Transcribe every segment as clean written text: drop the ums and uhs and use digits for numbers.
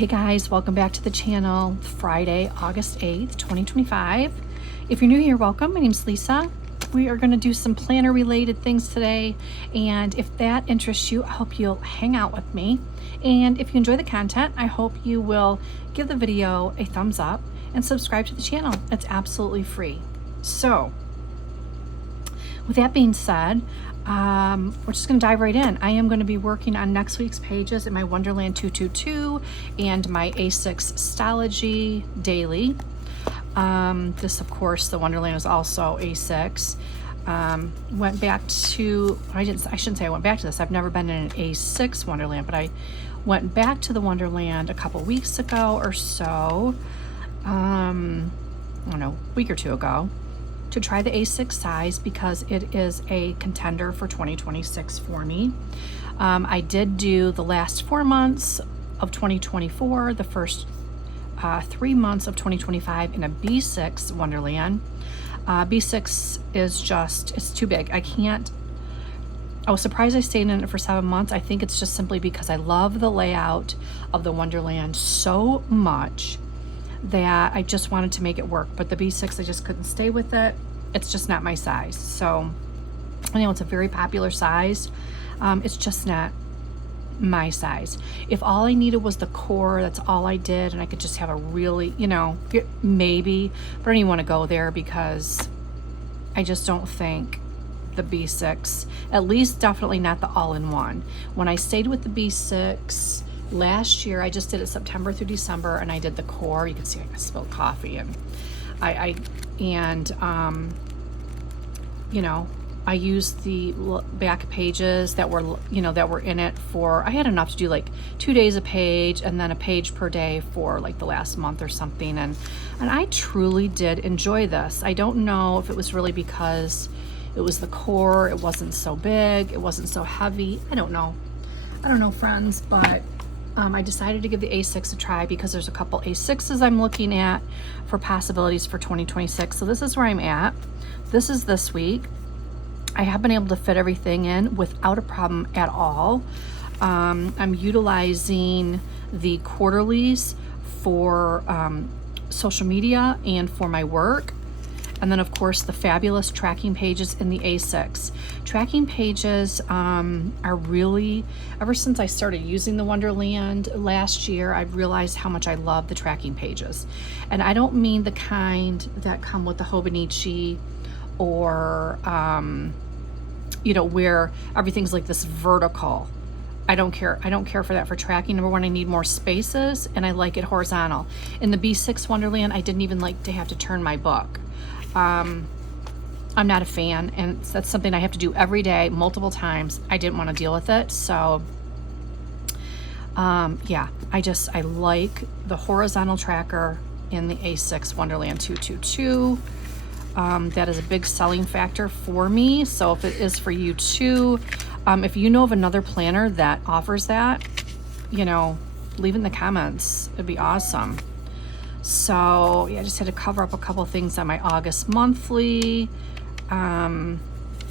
Hey guys, welcome back to the channel. Friday, August 8th, 2025. If you're new here, welcome. My name's Lisa. We are going to do some planner related things today, and if that interests you, I hope you'll hang out with me. And if you enjoy the content, I hope you will give the video a thumbs up and subscribe to the channel. It's absolutely free. So with that being said, we're just going to dive right in. I am going to be working on next week's pages in my Wonderland 222 and my A6 Stology Daily. This, of course, the Wonderland is also A6. Went back to, I shouldn't say I went back to this. I've never been in an A6 Wonderland, but I went back to the Wonderland a couple weeks ago or so. I don't know, a week or two ago, to try the A6 size because it is a contender for 2026 for me. I did do the last 4 months of 2024, the first 3 months of 2025 in a B6 Wonderland. B6 is just, it's too big. I was surprised I stayed in it for 7 months. I think it's just simply because I love the layout of the Wonderland so much that I just wanted to make it work, but the B6, I just couldn't stay with it. It's just not my size. So I know it's a very popular size. It's just not my size. If all I needed was the core, that's all I did, and I could just have a really, maybe, but I don't even want to go there because I just don't think the B6, at least definitely not the all-in-one. When I stayed with the B6 last year, I just did it September through December, and I did the core. You can see I spilled coffee, and I used the back pages that were, that were in it for, I had enough to do like 2 days a page and then a page per day for like the last month or something. And I truly did enjoy this. I don't know if it was really because it was the core, it wasn't so big, it wasn't so heavy. I don't know, friends, but I decided to give the A6 a try because there's a couple A6s I'm looking at for possibilities for 2026. So this is where I'm at. This is this week. I have been able to fit everything in without a problem at all. I'm utilizing the quarterlies for social media and for my work. And then, of course, the fabulous tracking pages in the A6. Tracking pages are really, ever since I started using the Wonderland last year, I've realized how much I love the tracking pages. And I don't mean the kind that come with the Hobonichi or, where everything's like this vertical. I don't care for that for tracking. Number one, I need more spaces, and I like it horizontal. In the B6 Wonderland, I didn't even like to have to turn my book. I'm not a fan, and that's something I have to do every day, multiple times. I didn't want to deal with it. So, yeah, I like the horizontal tracker in the A6 Wonderland 222. That is a big selling factor for me. So if it is for you too, if you know of another planner that offers that, leave in the comments. It'd be awesome. So yeah, I just had to cover up a couple things on my August monthly.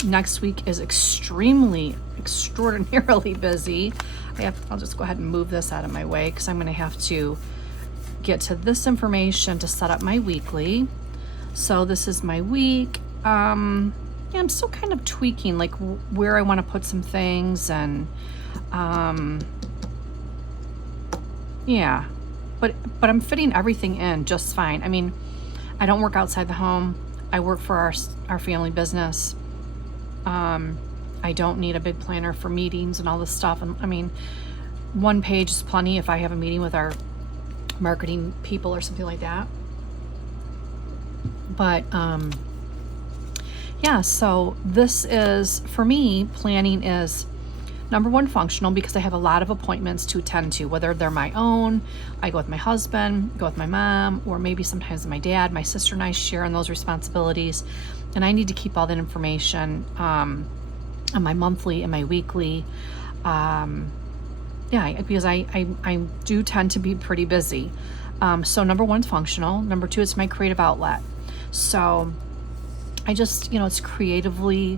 Next week is extraordinarily busy. I'll just go ahead and move this out of my way because I'm going to have to get to this information to set up my weekly. So this is my week. Yeah, I'm still kind of tweaking like where I want to put some things, and yeah. But I'm fitting everything in just fine. I mean, I don't work outside the home. I work for our family business. I don't need a big planner for meetings and all this stuff. And I mean, one page is plenty if I have a meeting with our marketing people or something like that. But yeah, so this is, for me, planning is number one, functional, because I have a lot of appointments to attend to, whether they're my own, I go with my husband, go with my mom, or maybe sometimes my dad. My sister and I share in those responsibilities, and I need to keep all that information on my monthly and my weekly. Yeah, because I do tend to be pretty busy. So number one is functional. Number two, it's my creative outlet. So I just, it's creatively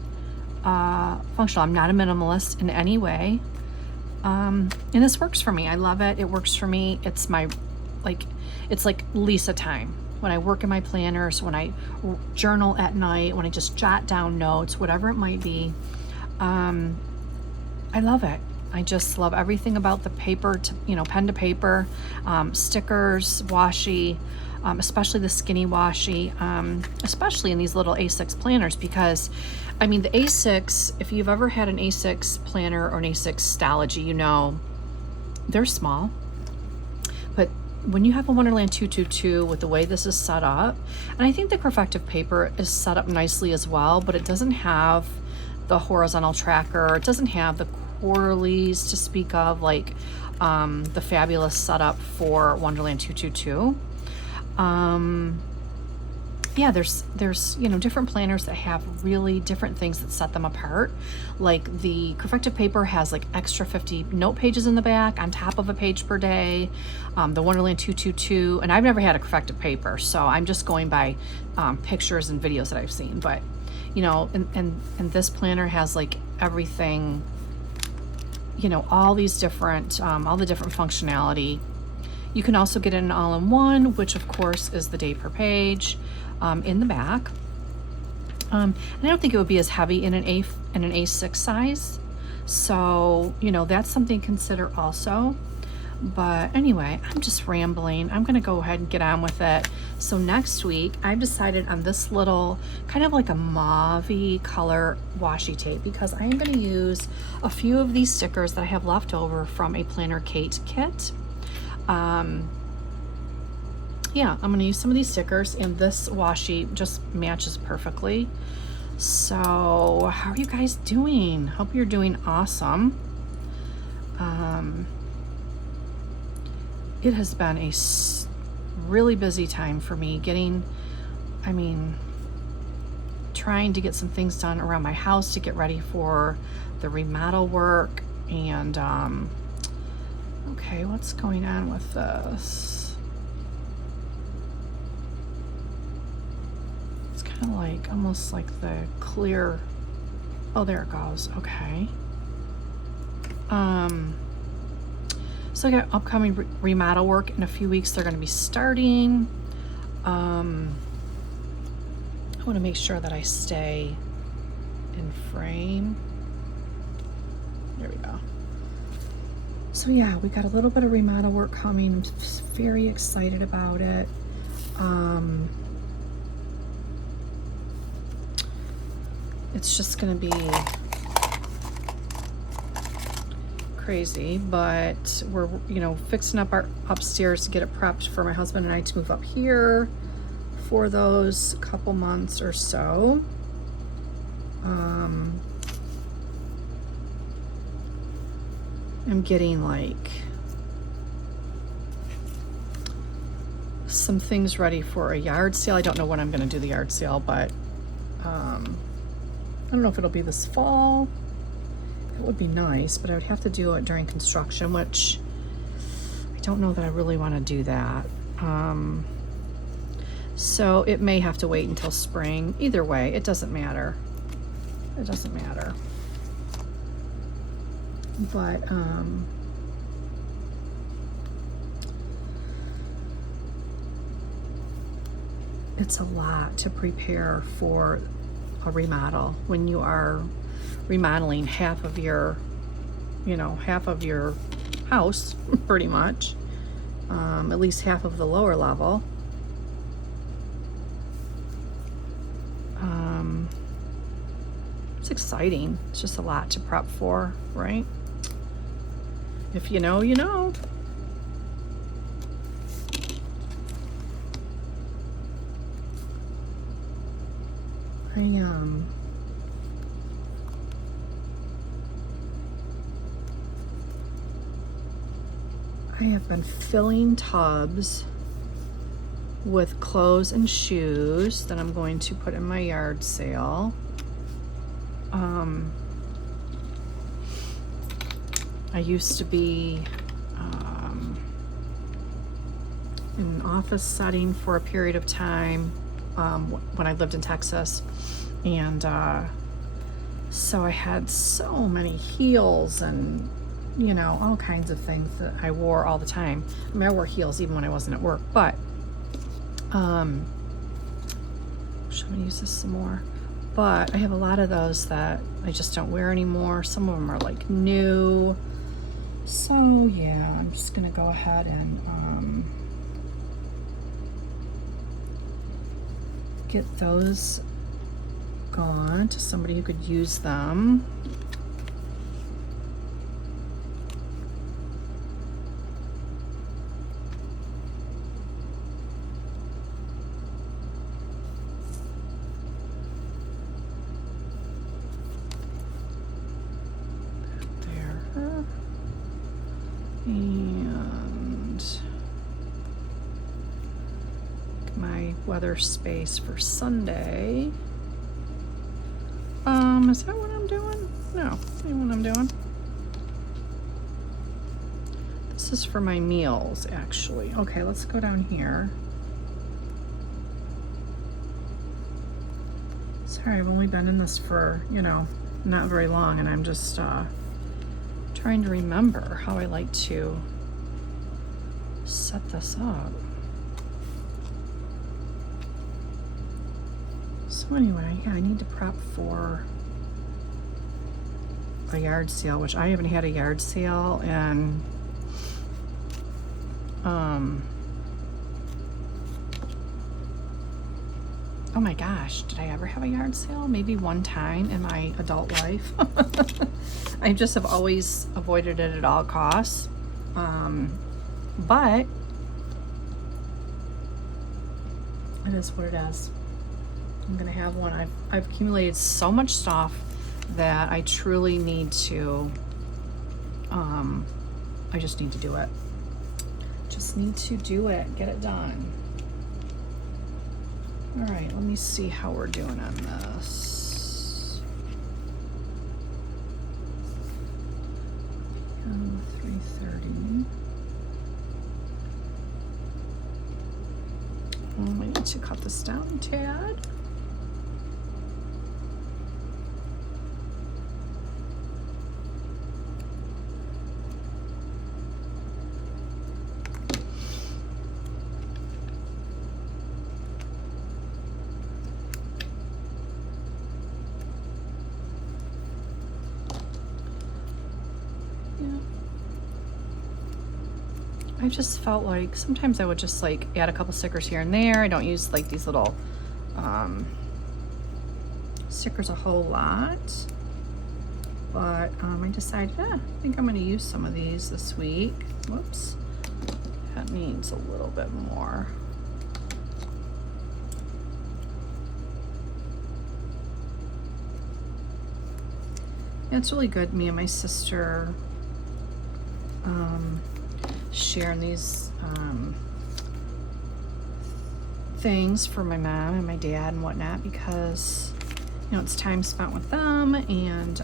functional. I'm not a minimalist in any way. And this works for me. I love it. It works for me. It's my, it's like Lisa time. When I work in my planners, when I journal at night, when I just jot down notes, whatever it might be. I love it. I just love everything about the paper, pen to paper, stickers, washi, especially the skinny washi, especially in these little A6 planners, because I mean, the A6, if you've ever had an A6 planner or an A6 Stalogy, they're small. But when you have a Wonderland 222 with the way this is set up, and I think the Perfective paper is set up nicely as well, but it doesn't have the horizontal tracker. It doesn't have the quarterlies to speak of, like the fabulous setup for Wonderland 222. Yeah, there's different planners that have really different things that set them apart. Like the Perfective paper has like extra 50 note pages in the back on top of a page per day. The Wonderland 222, and I've never had a Perfective paper, so I'm just going by pictures and videos that I've seen. But and this planner has like everything, all these different, all the different functionality. You can also get it in all-in-one, which of course is the day per page in the back. And I don't think it would be as heavy in an A6 size. So, that's something to consider also. But anyway, I'm just rambling. I'm going to go ahead and get on with it. So next week, I've decided on this little kind of like a mauve-y color washi tape, because I am going to use a few of these stickers that I have left over from a Planner Kate kit. Yeah, I'm going to use some of these stickers, and this washi just matches perfectly. So how are you guys doing? Hope you're doing awesome. It has been a really busy time for me trying to get some things done around my house to get ready for the remodel work. And okay, what's going on with this? It's kind of like almost like the clear. Oh, there it goes. Okay. So I got upcoming remodel work in a few weeks. They're going to be starting. I want to make sure that I stay in frame. There we go. So yeah, we got a little bit of remodel work coming. I'm just very excited about it. It's just going to be crazy, but we're fixing up our upstairs to get it prepped for my husband and I to move up here for those couple months or so. I'm getting like some things ready for a yard sale. I don't know when I'm going to do the yard sale, but I don't know if it'll be this fall. It would be nice, but I would have to do it during construction, which I don't know that I really want to do that. So it may have to wait until spring. Either way, it doesn't matter. It doesn't matter. But it's a lot to prepare for a remodel when you are remodeling half of your house, pretty much, at least half of the lower level. It's exciting. It's just a lot to prep for, right? If you know, you know. I have been filling tubs with clothes and shoes that I'm going to put in my yard sale. I used to be in an office setting for a period of time when I lived in Texas, and so I had so many heels and you know, all kinds of things that I wore all the time. I mean, I wore heels even when I wasn't at work, but should I use this some more? But I have a lot of those that I just don't wear anymore. Some of them are like new. So yeah, I'm just gonna go ahead and get those gone to somebody who could use them. And my weather space for Sunday. Is that what I'm doing? No, that ain't what I'm doing. This is for my meals, actually. Okay, let's go down here. Sorry, I've only been in this for, you know, not very long, and I'm just trying to remember how I like to set this up. So anyway, yeah, I need to prep for a yard sale, which I haven't had a yard sale in oh my gosh, did I ever have a yard sale? Maybe one time in my adult life. I just have always avoided it at all costs. But it is what it is. I'm gonna have one. I've accumulated so much stuff that I truly need to, I just need to do it. Just need to do it, get it done. All right, let me see how we're doing on this. 3:30. I need to cut this down a tad. I just felt like sometimes I would just like add a couple stickers here and there. I don't use like these little stickers a whole lot, but I decided I think I'm going to use some of these this week. Whoops, that needs a little bit more. Yeah, it's really good. Me and my sister sharing these things for my mom and my dad and whatnot, because you know it's time spent with them, and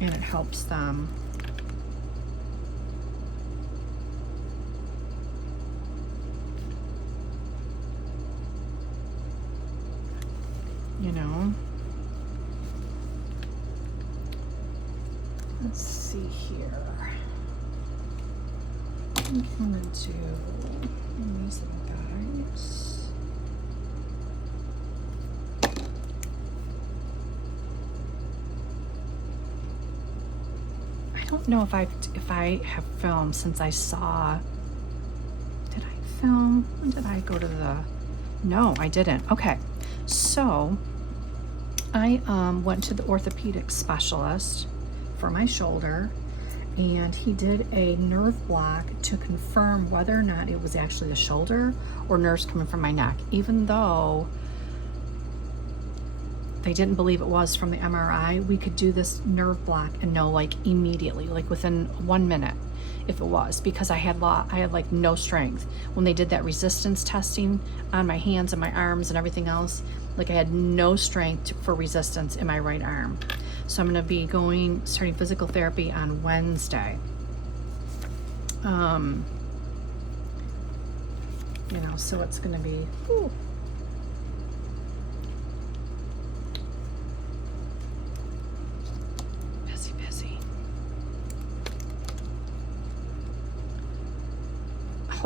it helps them. You know, let's see here. I think I'm gonna do these little guys. I don't know if I have filmed since I saw. Did I film? When did I go to the? No, I didn't. Okay, so I went to the orthopedic specialist for my shoulder, and he did a nerve block to confirm whether or not it was actually the shoulder or nerves coming from my neck, even though they didn't believe it was from the MRI. We could do this nerve block and know like immediately, like within 1 minute, if it was, because I had like no strength. When they did that resistance testing on my hands and my arms and everything else, like I had no strength for resistance in my right arm. So I'm gonna be starting physical therapy on Wednesday. You know, so it's gonna be,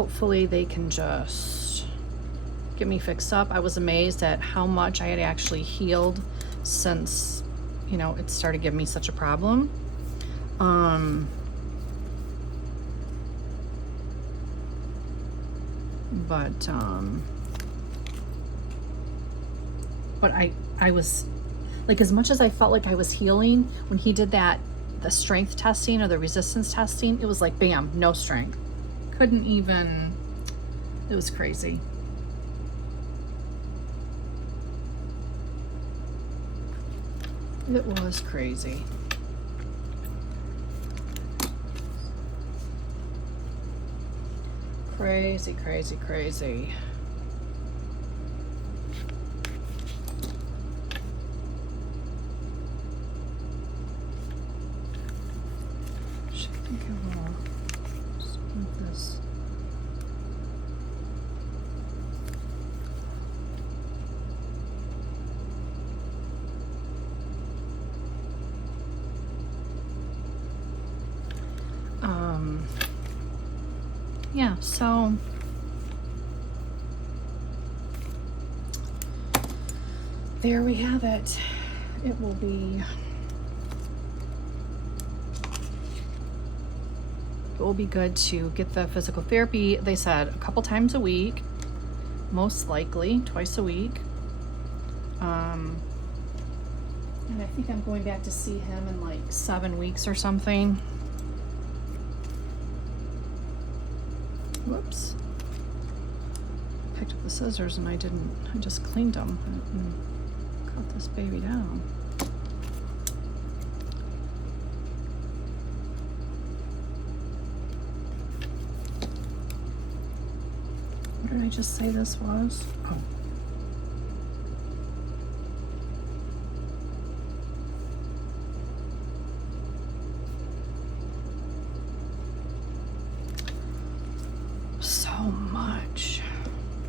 hopefully they can just get me fixed up. I was amazed at how much I had actually healed since, you know, it started giving me such a problem. But I was like, as much as I felt like I was healing, when he did that, the strength testing or the resistance testing, it was like, bam, no strength. Couldn't even, it was crazy. It was crazy. Crazy, crazy, crazy. Yeah, so there we have it. It will be good to get the physical therapy. They said a couple times a week, most likely twice a week. And I think I'm going back to see him in like 7 weeks or something. Whoops. Picked up the scissors and I just cleaned them and cut this baby down. What did I just say this was? Oh.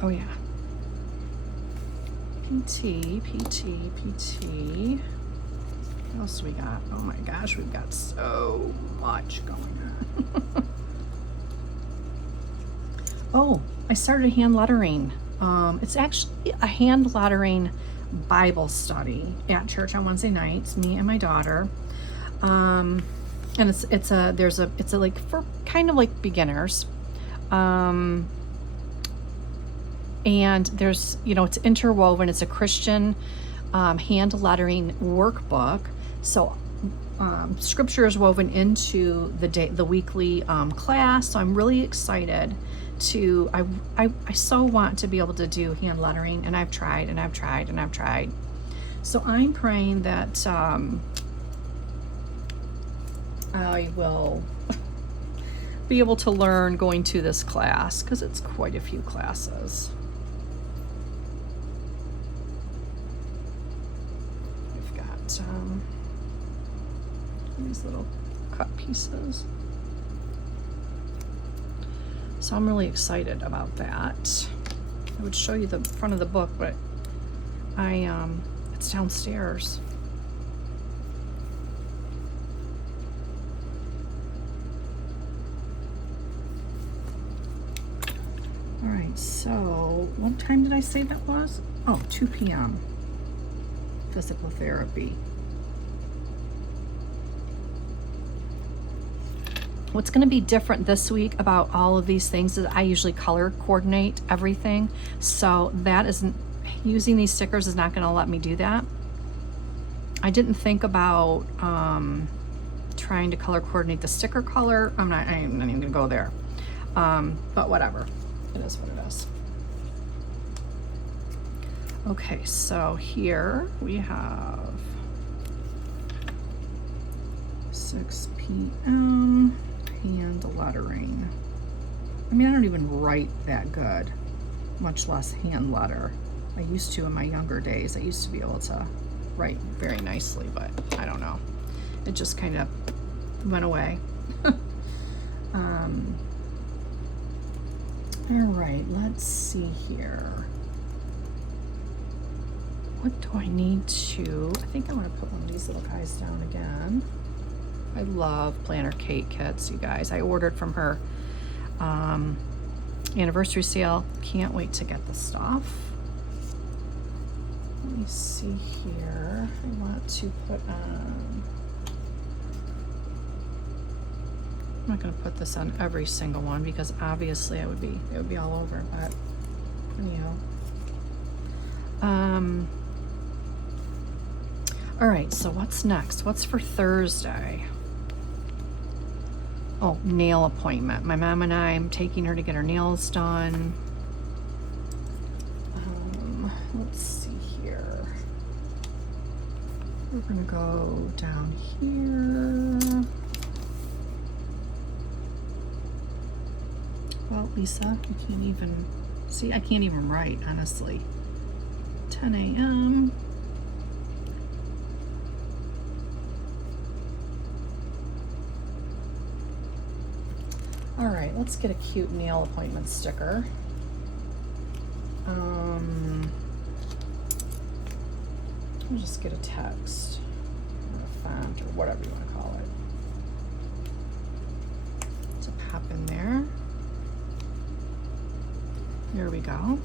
Oh yeah. PT. What else we got? Oh my gosh, we've got so much going on. Oh, I started hand lettering. It's actually a hand lettering Bible study at church on Wednesday nights, me and my daughter. And it's like for kind of like beginners. And there's, you know, it's interwoven. It's a Christian hand lettering workbook. So scripture is woven into the weekly class. So I'm really excited to, I so want to be able to do hand lettering, and I've tried. So I'm praying that I will be able to learn going to this class, because it's quite a few classes. We've got these little cut pieces. So I'm really excited about that. I would show you the front of the book, but it's downstairs. All right, so what time did I say that was? Oh, 2 p.m. Physical therapy. What's going to be different this week about all of these things is I usually color coordinate everything. So that isn't, using these stickers is not going to let me do that. I didn't think about trying to color coordinate the sticker color. I'm not even going to go there. But whatever. It is what it is. Okay, so here we have 6 p.m. hand lettering. I mean, I don't even write that good, much less hand letter. I used to in my younger days. I used to be able to write very nicely, but I don't know. It just kind of went away. All right, let's see here. What do I need to, I think I want to put one of these little guys down again. I love planner Kate kits, you guys. I ordered from her Anniversary sale. Can't wait to get the stuff. Let me see here. I want to put on, I'm not going to put this on every single one because obviously it would be all over, but anyhow. All right, so what's next? What's for Thursday? Oh, nail appointment. My mom and I'm taking her to get her nails done. Let's see here. We're gonna go down here. Well, Lisa, you can't even see. I can't even write, honestly. 10 a.m. All right, let's get a cute nail appointment sticker. We'll just get a text or a font or whatever you want to call it. So pop in there. There we go.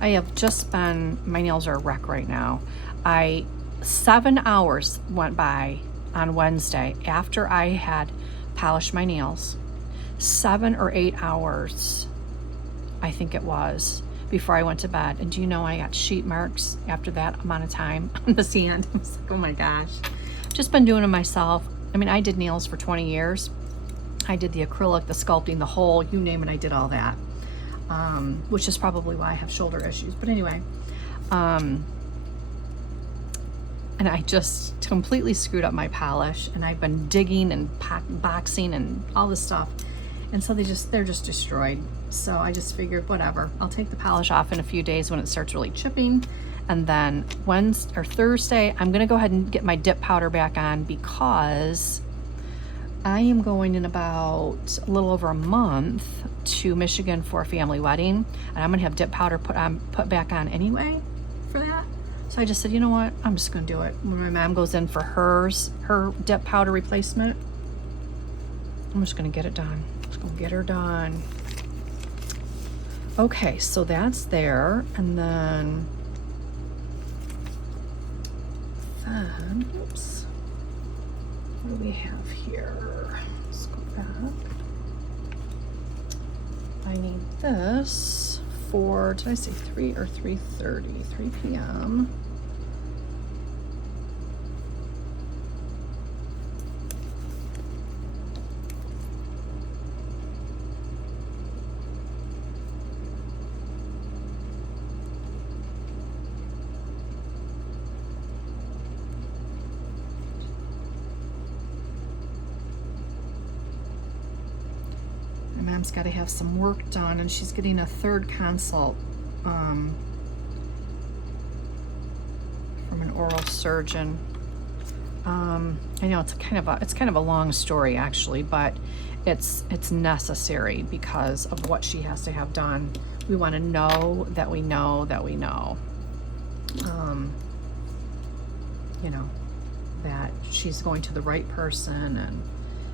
I have just been, my nails are a wreck right now. 7 hours went by on Wednesday after I had polished my nails. 7 or 8 hours, I think it was, before I went to bed. And do you know I got sheet marks after that amount of time on the sand? I was like, oh my gosh. Just been doing it myself. I mean, I did nails for 20 years. I did the acrylic, the sculpting, the whole, you name it, I did all that. Which is probably why I have shoulder issues. But anyway, and I just completely screwed up my polish, and I've been digging and boxing and all this stuff. And so they're just destroyed. So I just figured, whatever, I'll take the polish off in a few days when it starts really chipping. And then Wednesday or Thursday, I'm gonna go ahead and get my dip powder back on because I am going in about a little over a month to Michigan for a family wedding, and I'm gonna have dip powder put back on anyway for that. So I just said, you know what, I'm just gonna do it. When my mom goes in for her dip powder replacement, I'm just gonna get it done. Just gonna get her done. Okay, so that's there, and then oops, what do we have here? Let's go back. I need this for, did I say 3 or 3:30? 3 p.m. My mom's got to have some work done, and she's getting a 3rd consult from an oral surgeon. I know it's kind of a long story actually, but it's necessary because of what she has to have done. We want to know that we know that we know, you know, that she's going to the right person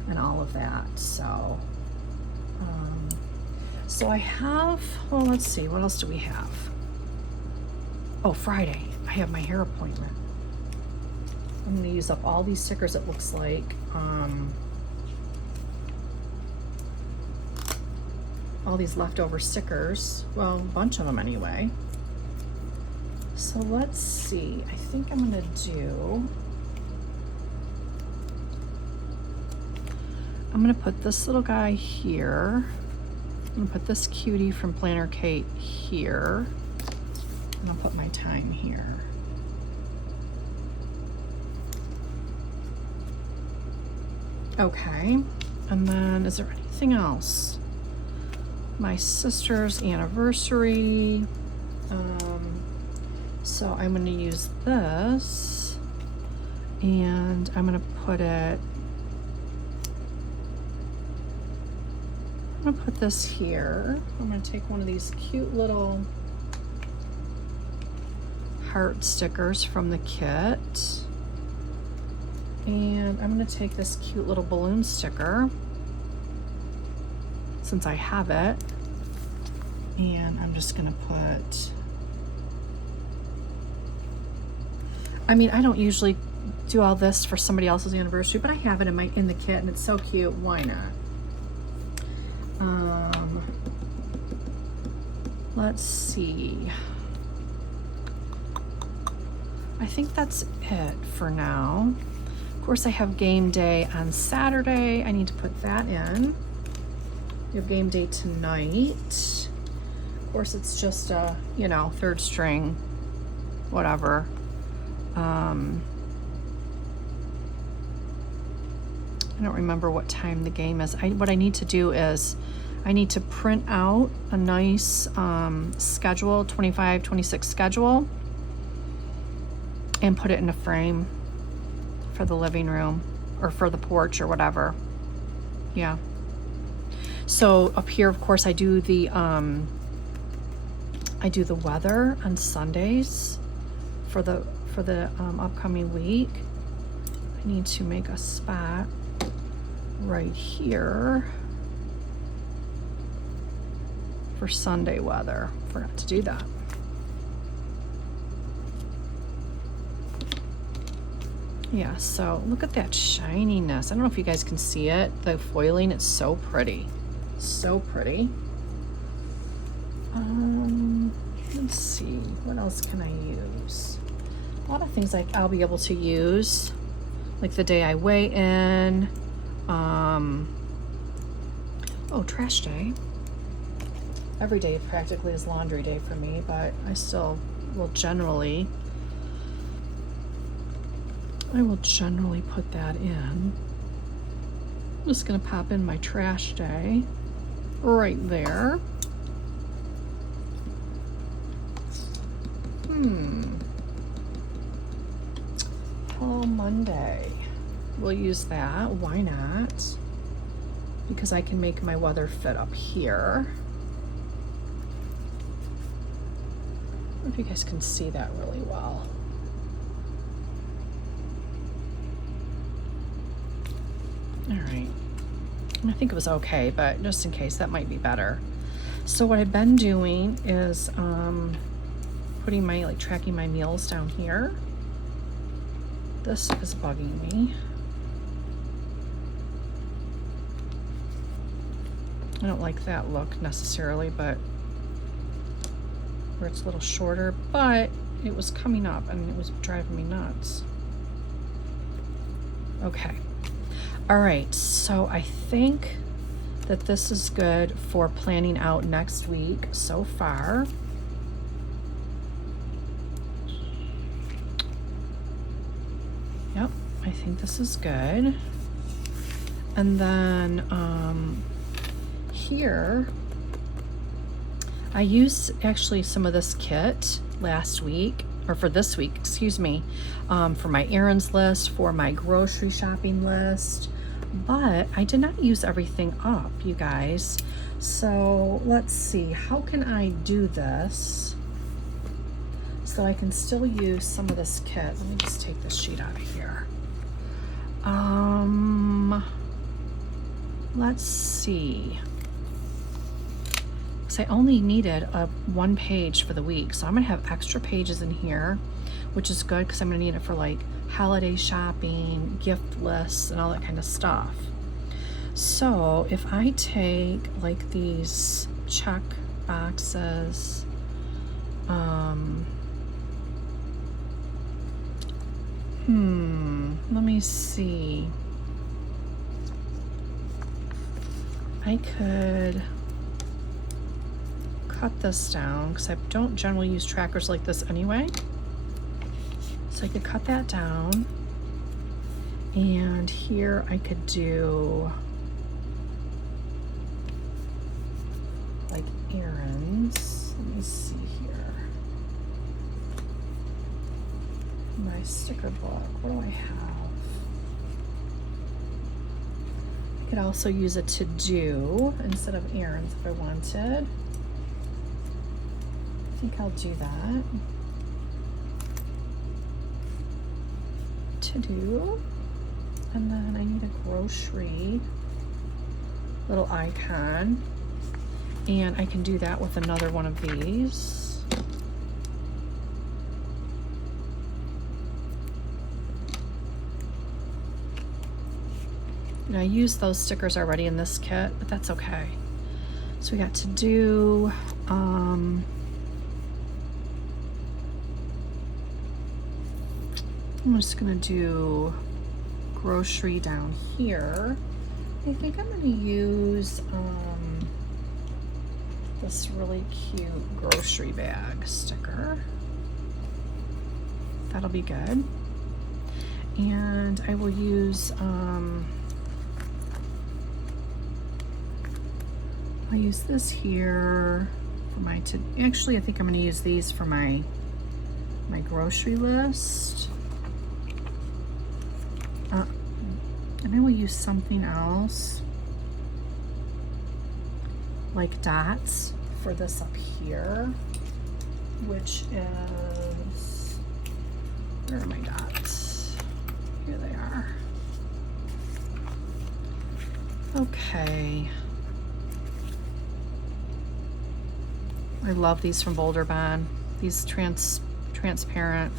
and all of that. So. So I have, well, let's see, what else do we have? Oh, Friday, I have my hair appointment. I'm gonna use up all these stickers, it looks like. All these leftover stickers. Well, a bunch of them anyway. So let's see, I think I'm gonna put this little guy here. I'm gonna put this cutie from Planner Kate here. And I'll put my time here. Okay, and then is there anything else? My sister's anniversary. So I'm gonna use this, and I'm gonna put it, I'm gonna put this here. I'm gonna take one of these cute little heart stickers from the kit. And I'm gonna take this cute little balloon sticker, since I have it. And I'm just gonna put, I mean, I don't usually do all this for somebody else's anniversary, but I have it in the kit and it's so cute. Why not? Let's see. I think that's it for now. Of course, I have game day on Saturday. I need to put that in. We have game day tonight. Of course, it's just a, you know, third string, whatever. I don't remember what time the game is. What I need to do is I need to print out a nice schedule, 25, 26 schedule, and put it in a frame for the living room or for the porch or whatever. Yeah. So up here, of course, I do the weather on Sundays for the upcoming week. I need to make a spot right here for Sunday weather. Forgot to do that. Yeah, so look at that shininess. I don't know if you guys can see it. The foiling, it's so pretty. So pretty. Let's see, what else can I use? A lot of things like I'll be able to use, like the day I weigh in. Oh, trash day. Every day practically is laundry day for me, but I still will generally, put that in. I'm just gonna pop in my trash day right there. Hello Monday. We'll use that. Why not? Because I can make my weather fit up here. I don't know if you guys can see that really well. All right. I think it was okay, but just in case, that might be better. So what I've been doing is putting my, tracking my meals down here. This is bugging me. I don't like that look necessarily, but where it's a little shorter, but it was coming up and it was driving me nuts. Okay. All right, so I think that this is good for planning out next week so far. Yep, I think this is good. And then here, I used actually some of this kit last week, or for this week, excuse me, for my errands list, for my grocery shopping list, but I did not use everything up, you guys. So let's see, how can I do this so I can still use some of this kit? Let me just take this sheet out of here. Let's see. So I only needed one page for the week, so I'm gonna have extra pages in here, which is good because I'm gonna need it for like holiday shopping, gift lists, and all that kind of stuff. So if I take like these check boxes, let me see. I could cut this down because I don't generally use trackers like this anyway. So I could cut that down, and here I could do like errands. Let me see here. My sticker book, what do I have? I could also use a to-do instead of errands if I wanted. I think I'll do that. To-do. And then I need a grocery little icon. And I can do that with another one of these. And I used those stickers already in this kit, but that's okay. So we got to do, I'm just gonna do grocery down here. I think I'm gonna use this really cute grocery bag sticker. That'll be good. And I will use, I'll use this here for my, actually I think I'm gonna use these for my grocery list. And I will use something else, like dots, for this up here, which is, where are my dots? Here they are. Okay. I love these from Boulder Bond. These transparent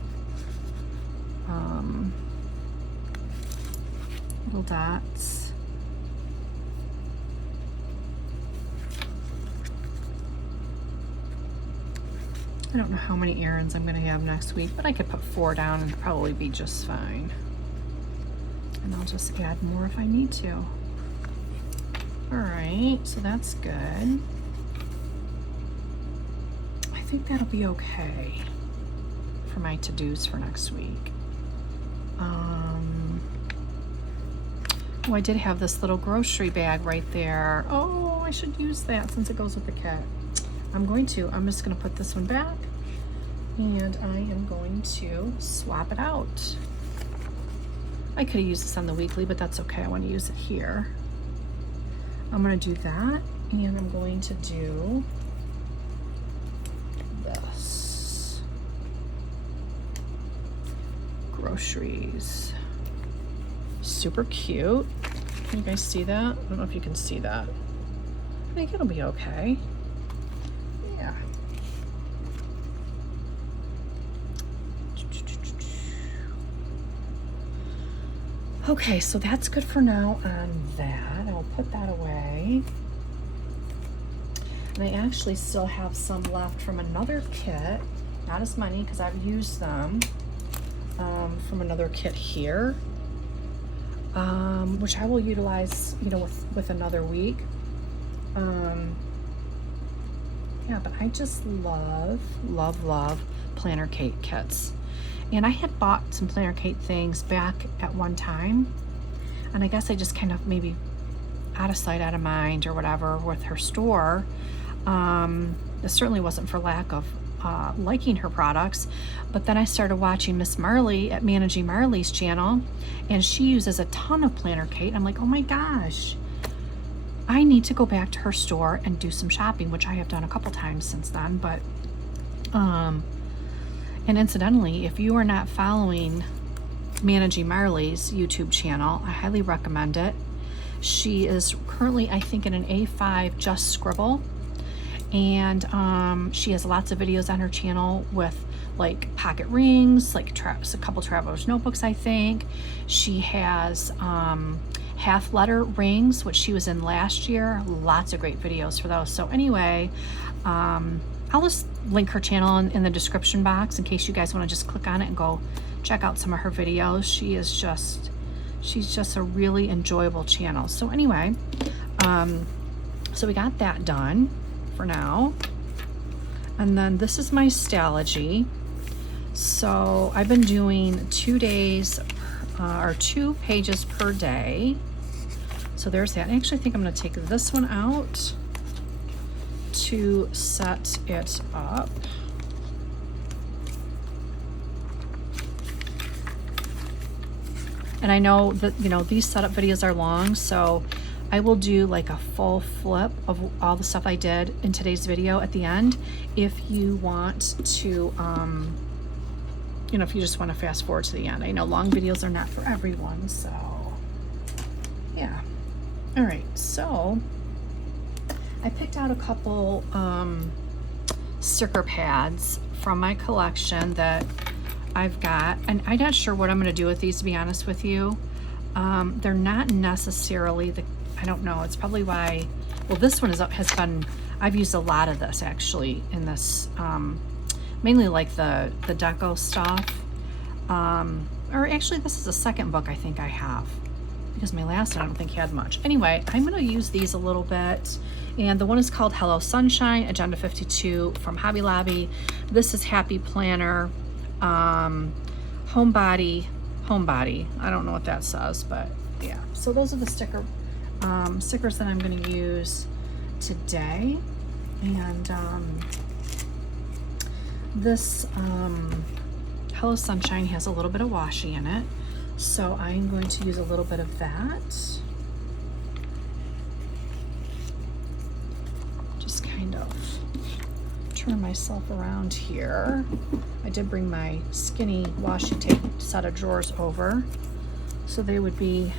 little dots. I don't know how many errands I'm going to have next week, but I could put 4 down and probably be just fine. And I'll just add more if I need to. All right, so that's good. I think that'll be okay for my to-dos for next week. Oh, I did have this little grocery bag right there. Oh, I should use that since it goes with the kit. I'm just gonna put this one back, and I am going to swap it out. I could have used this on the weekly, but that's okay. I want to use it here. I'm gonna do that, and I'm going to do this. Groceries. Super cute. Can you guys see that? I don't know if you can see that. I think it'll be okay. Yeah. Okay, so that's good for now on that. I'll put that away. And I actually still have some left from another kit. Not as many because I've used them from another kit here. Which I will utilize, you know, with another week. Yeah, but I just love planner cake kits. And I had bought some planner cake things back at one time, and I guess I just kind of maybe out of sight, out of mind or whatever with her store. This certainly wasn't for lack of liking her products, but then I started watching Miss Marley at Managing Marley's channel, and she uses a ton of planner cake. I'm like, oh my gosh, I need to go back to her store and do some shopping, which I have done a couple times since then. But and incidentally, if you are not following Managing Marley's YouTube channel, I highly recommend it. She is currently, I think, in an A5 just scribble. And she has lots of videos on her channel with like pocket rings, like a couple traveler's notebooks, I think. She has half letter rings, which she was in last year. Lots of great videos for those. So anyway, I'll just link her channel in the description box in case you guys want to just click on it and go check out some of her videos. She's just a really enjoyable channel. So anyway, so we got that done for now. And then this is my Stalogy. So I've been doing 2 days or 2 pages per day. So there's that. I actually think I'm going to take this one out to set it up. And I know that, you know, these setup videos are long, so I will do like a full flip of all the stuff I did in today's video at the end if you want to, you know, if you just want to fast forward to the end. I know long videos are not for everyone, so yeah. All right, so I picked out a couple sticker pads from my collection that I've got, and I'm not sure what I'm going to do with these, to be honest with you. They're not necessarily I don't know, it's probably why, well, this one has been, I've used a lot of this actually in this, mainly like the deco stuff. Or actually this is the second book I think I have, because my last one I don't think had much. Anyway, I'm going to use these a little bit. And the one is called Hello Sunshine, Agenda 52 from Hobby Lobby. This is Happy Planner, Homebody. I don't know what that says, but yeah. So those are the stickers that I'm going to use today. And this Hello Sunshine has a little bit of washi in it. So I'm going to use a little bit of that. Just kind of turn myself around here. I did bring my skinny washi tape set of drawers over, so they would be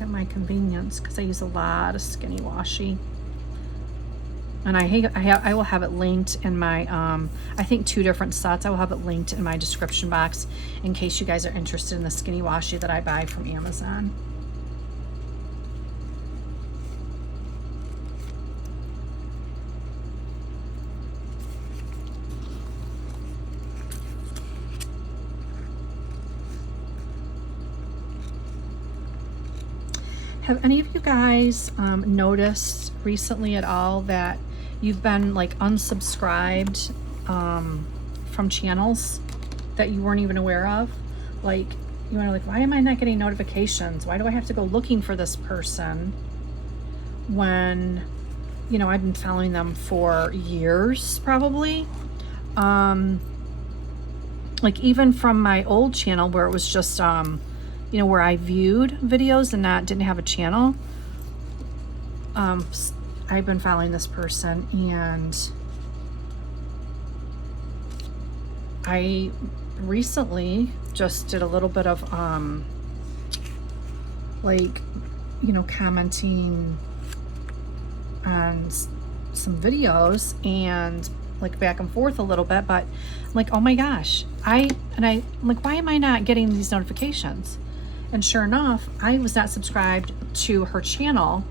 at my convenience, because I use a lot of skinny washi. And I will have it linked in my, I think 2 different sets. I will have it linked in my description box in case you guys are interested in the skinny washi that I buy from Amazon. Have any of you guys noticed recently at all that you've been like unsubscribed from channels that you weren't even aware of? Like, you know, like, why am I not getting notifications? Why do I have to go looking for this person when, you know, I've been following them for years probably? Like even from my old channel where it was just you know, where I viewed videos and didn't have a channel. I've been following this person, and I recently just did a little bit of like, you know, commenting on some videos and like back and forth a little bit, but I'm like, oh my gosh, I'm like, why am I not getting these notifications? And sure enough, I was not subscribed to her channel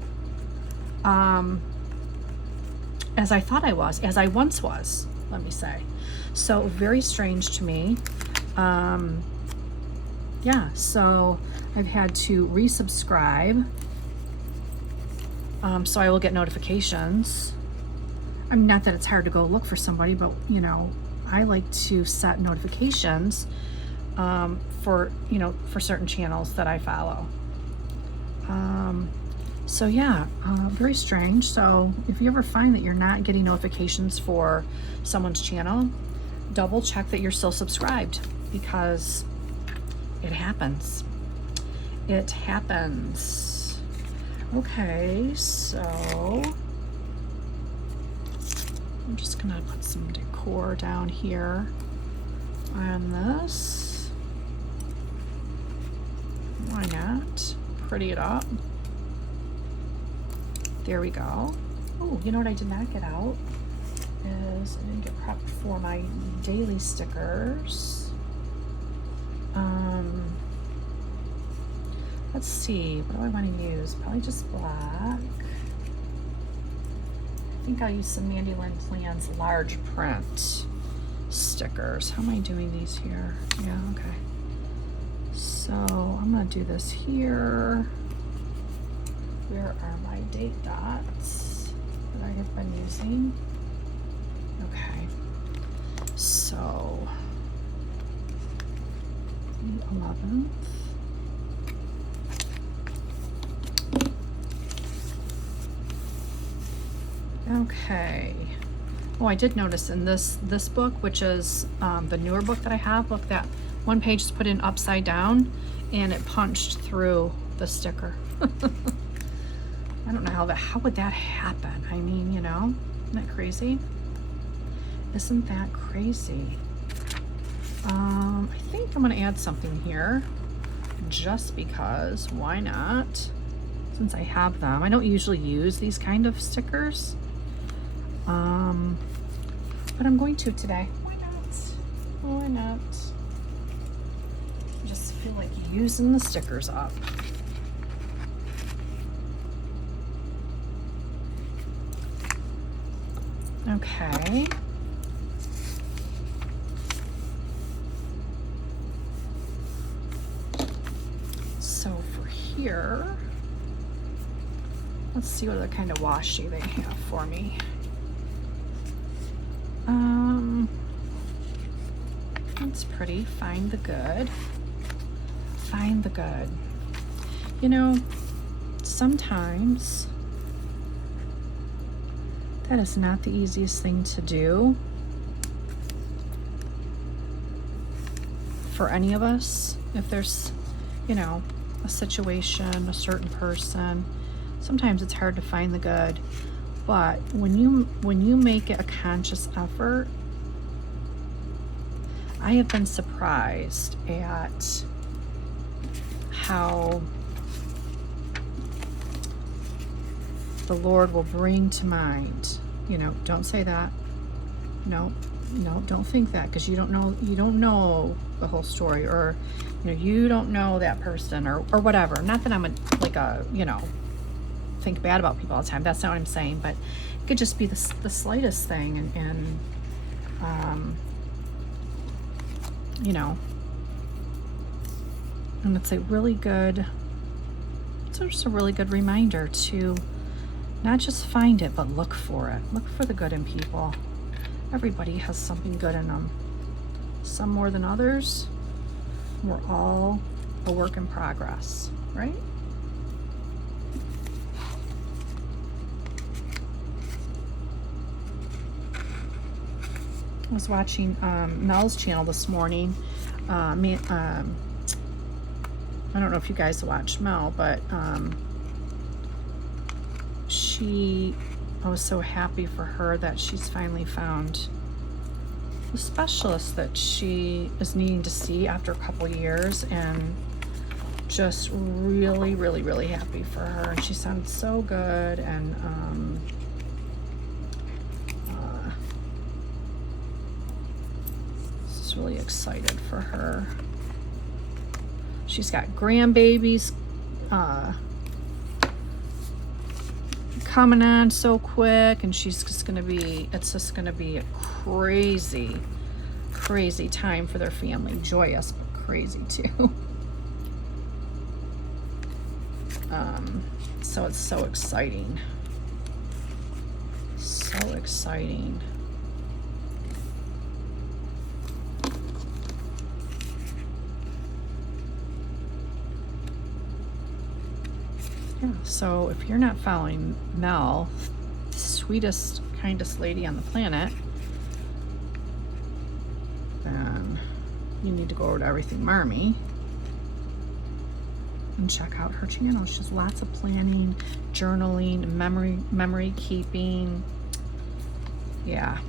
as I thought I was, as I once was, let me say. So very strange to me. Yeah, so I've had to resubscribe so I will get notifications. I mean, not that it's hard to go look for somebody, but you know, I like to set notifications for, you know, for certain channels that I follow. So yeah, very strange. So if you ever find that you're not getting notifications for someone's channel, double check that you're still subscribed, because it happens. It happens. Okay, so I'm just gonna put some decor down here on this. Why not? Pretty it up. There we go. Oh, you know what I did not get out is I didn't get prepped for my daily stickers. Let's see, what do I want to use? Probably just black. I think I'll use some Mandy Lynn Plans large print stickers. How am I doing these here? Yeah, okay. So I'm gonna do this here. Where are my date dots that I have been using? Okay, so the 11th. Okay. Oh, I did notice in this book, which is the newer book that I have, look, that one page is put in upside down and it punched through the sticker. I don't know how would that happen? I mean, you know, isn't that crazy? Isn't that crazy? I think I'm gonna add something here just because, why not? since I have them. I don't usually use these kind of stickers, but I'm going to today. Why not? Why not? I just feel like using the stickers up. Okay. So for here, let's see what other kind of washi they have for me. That's pretty. Find the good. Find the good. You know, sometimes that is not the easiest thing to do for any of us. If there's, you know, a situation, a certain person, sometimes it's hard to find the good. But when you make it a conscious effort, I have been surprised at how the Lord will bring to mind, you know, don't say that. No, don't think that, because you don't know the whole story, or you don't know that person, or whatever. Not that I'm think bad about people all the time. That's not what I'm saying, but it could just be the slightest thing, and and it's just a really good reminder to not just find it, but look for it. Look for the good in people. Everybody has something good in them. Some more than others. We're all a work in progress, right? I was watching Mel's channel this morning. I don't know if you guys watch Mel, but I was so happy for her that she's finally found the specialist that she is needing to see after a couple years, and just really, really, really happy for her. And she sounded so good, and just really excited for her. She's got grandbabies coming on so quick, and it's just gonna be a crazy time for their family. Joyous, but crazy too. So it's so exciting. So exciting. Yeah, so if you're not following Mel, sweetest, kindest lady on the planet, then you need to go over to Everything Marmy and check out her channel. She has lots of planning, journaling, memory keeping. Yeah.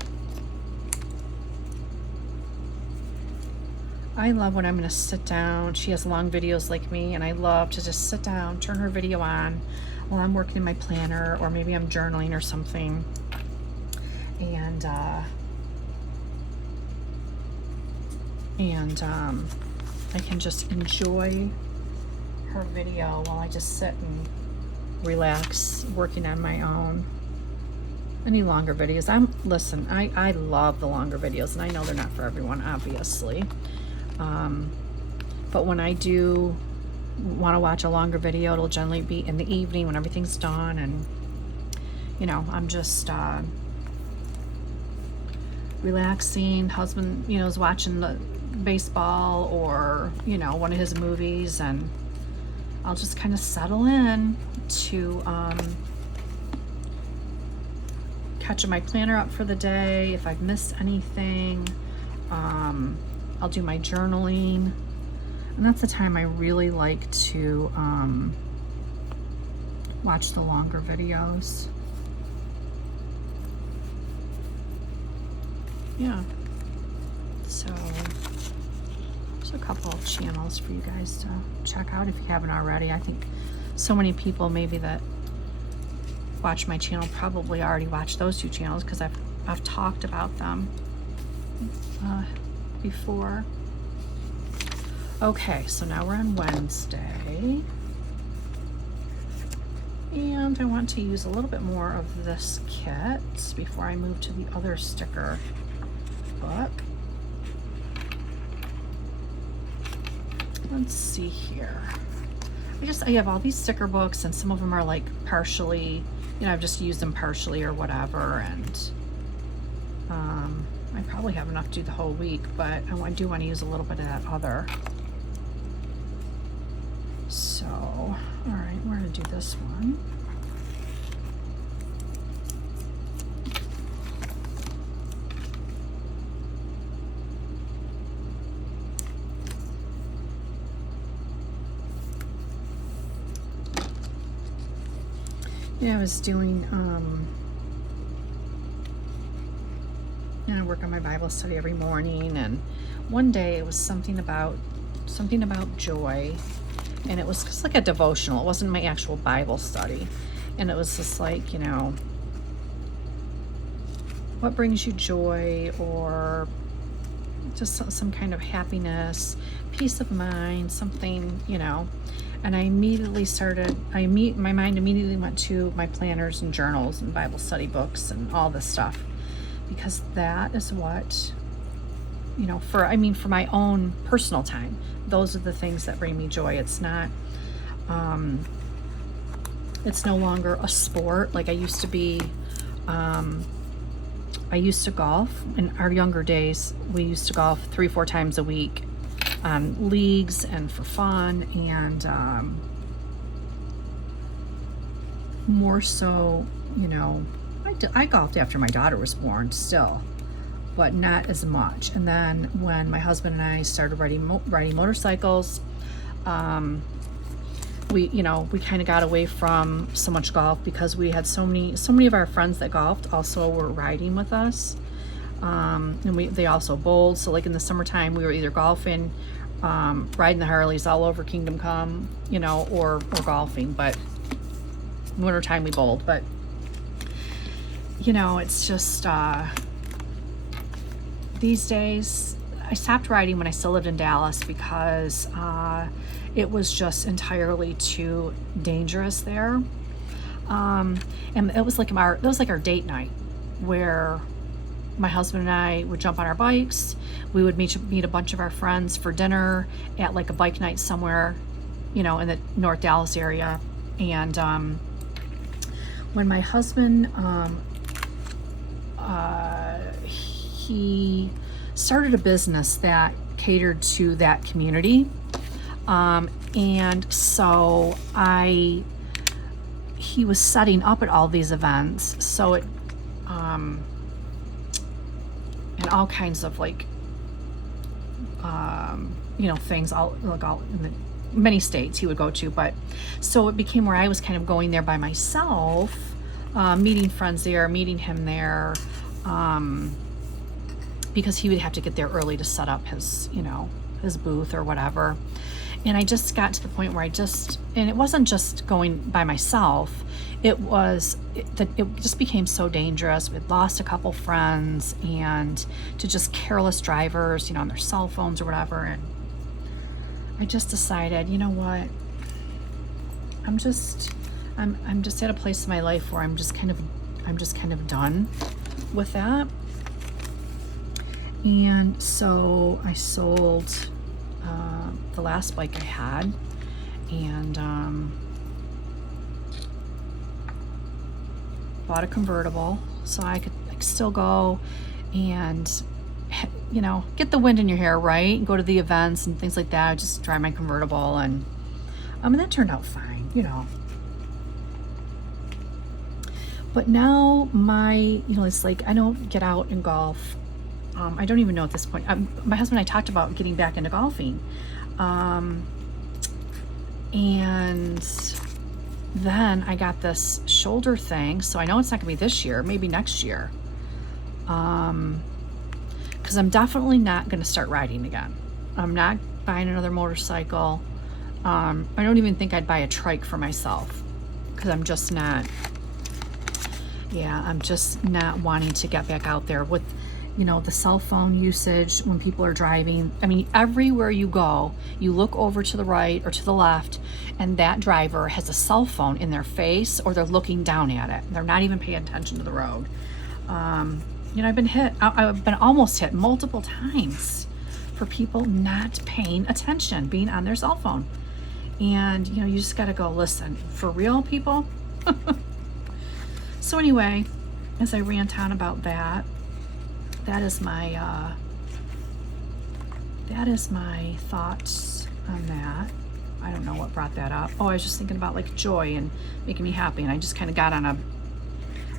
I love when I'm going to sit down. She has long videos like me, and I love to just sit down, turn her video on while I'm working in my planner, or maybe I'm journaling or something. And I can just enjoy her video while I just sit and relax, working on my own. Any longer videos? Listen, I love the longer videos, and I know they're not for everyone, obviously. But when I do want to watch a longer video, it'll generally be in the evening when everything's done, and I'm just relaxing. Husband, is watching the baseball or one of his movies, and I'll just kind of settle in to catching my planner up for the day. If I've missed anything, I'll do my journaling, and that's the time I really like to watch the longer videos. Yeah, so there's a couple of channels for you guys to check out if you haven't already. I think so many people maybe that watch my channel probably already watch those two channels because I've talked about them before. Okay, so now we're on Wednesday. And I want to use a little bit more of this kit before I move to the other sticker book. Let's see here. I have all these sticker books, and some of them are like partially, you know, I've just used them partially or whatever, and I probably have enough to do the whole week, but I do want to use a little bit of that other. So, all right, we're going to do this one. Yeah, I was doing, I work on my Bible study every morning, and one day it was something about joy, and it was just like a devotional. It wasn't my actual Bible study, and it was just like, you know, what brings you joy, or just some kind of happiness, peace of mind, something, you know. And I immediately my mind immediately went to my planners and journals and Bible study books and all this stuff, because that is what, you know, for my own personal time, those are the things that bring me joy. It's not, it's no longer a sport like I used to be. I used to golf in our younger days. We used to golf 3-4 times a week on leagues and for fun, and more so, you know, I golfed after my daughter was born still, but not as much. And then when my husband and I started riding motorcycles, we kind of got away from so much golf because we had so many of our friends that golfed also were riding with us. And they also bowled. So like in the summertime, we were either golfing, riding the Harleys all over Kingdom Come, you know, or golfing. But wintertime we bowled. But you know, it's just these days. I stopped riding when I still lived in Dallas because it was just entirely too dangerous there. And it was like our date night, where my husband and I would jump on our bikes. We would meet a bunch of our friends for dinner at like a bike night somewhere, you know, in the North Dallas area. And when my husband, he started a business that catered to that community. And so he was setting up at all these events. So it, and all kinds of like, you know, things all in the many states he would go to. But so it became where I was kind of going there by myself, meeting friends there, meeting him there, because he would have to get there early to set up his, you know, his booth or whatever. And I just got to the point where and it wasn't just going by myself, it just became so dangerous. We'd lost a couple friends, and to just careless drivers, you know, on their cell phones or whatever. And I just decided, you know what, I'm just at a place in my life where I'm just kind of done with that. And so I sold the last bike I had, and bought a convertible so I could still go and, you know, get the wind in your hair, right? And go to the events and things like that. I just drive my convertible, and that turned out fine, you know. But now it's like I don't get out and golf. I don't even know at this point. My husband and I talked about getting back into golfing. And then I got this shoulder thing. So I know it's not gonna be this year, maybe next year. Because I'm definitely not gonna start riding again. I'm not buying another motorcycle. I don't even think I'd buy a trike for myself because I'm just not, I'm just not wanting to get back out there with, you know, the cell phone usage when people are driving. I mean, everywhere you go, you look over to the right or to the left, and that driver has a cell phone in their face, or they're looking down at it. They're not even paying attention to the road. You know, I've been almost hit multiple times for people not paying attention, being on their cell phone. And, you know, you just got to go, listen, for real, people. So anyway, as I rant on about that, that is my thoughts on that. I don't know what brought that up. Oh, I was just thinking about like joy and making me happy, and I just kind of got on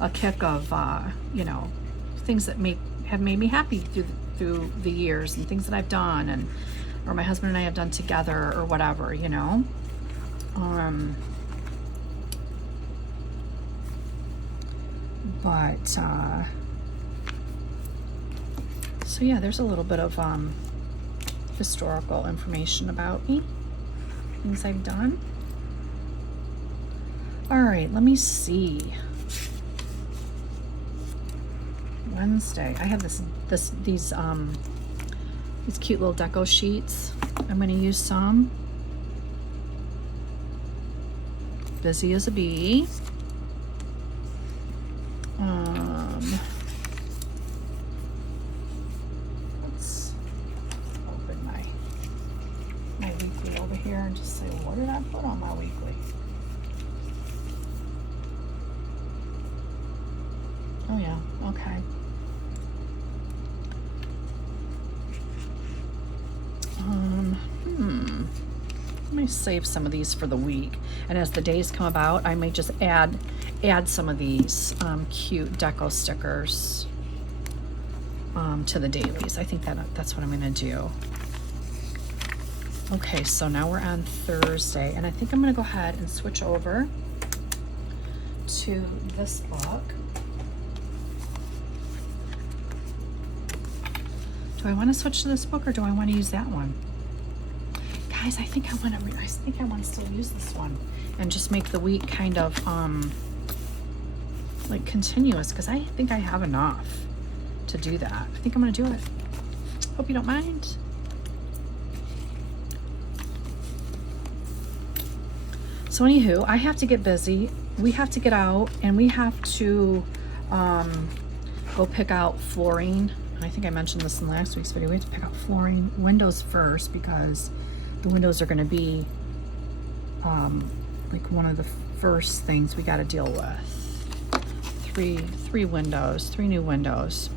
a kick of you know, things that have made me happy through the years, and things that I've done, and or my husband and I have done together, or whatever, you know. But so yeah, there's a little bit of historical information about me, things I've done. All right, let me see. Wednesday, I have these cute little deco sheets. I'm going to use some. Busy as a bee. Let's open my weekly over here and just say, what did I put on my weekly? Oh yeah, okay. Let me save some of these for the week, and as the days come about, I may just add some of these cute deco stickers to the dailies. I think that's what I'm gonna do. Okay, so now we're on Thursday, and I think I'm gonna go ahead and switch over to this book. Do I want to switch to this book, or do I want to use that one? Guys, I think I want to still use this one and just make the week kind of like continuous, because I think I have enough to do that. I think I'm going to do it. Hope you don't mind. So anywho, I have to get busy. We have to get out, and we have to go pick out flooring. I think I mentioned this in last week's video. We have to pick out flooring, windows first, because the windows are going to be like one of the first things we got to deal with. Three windows, 3 new windows.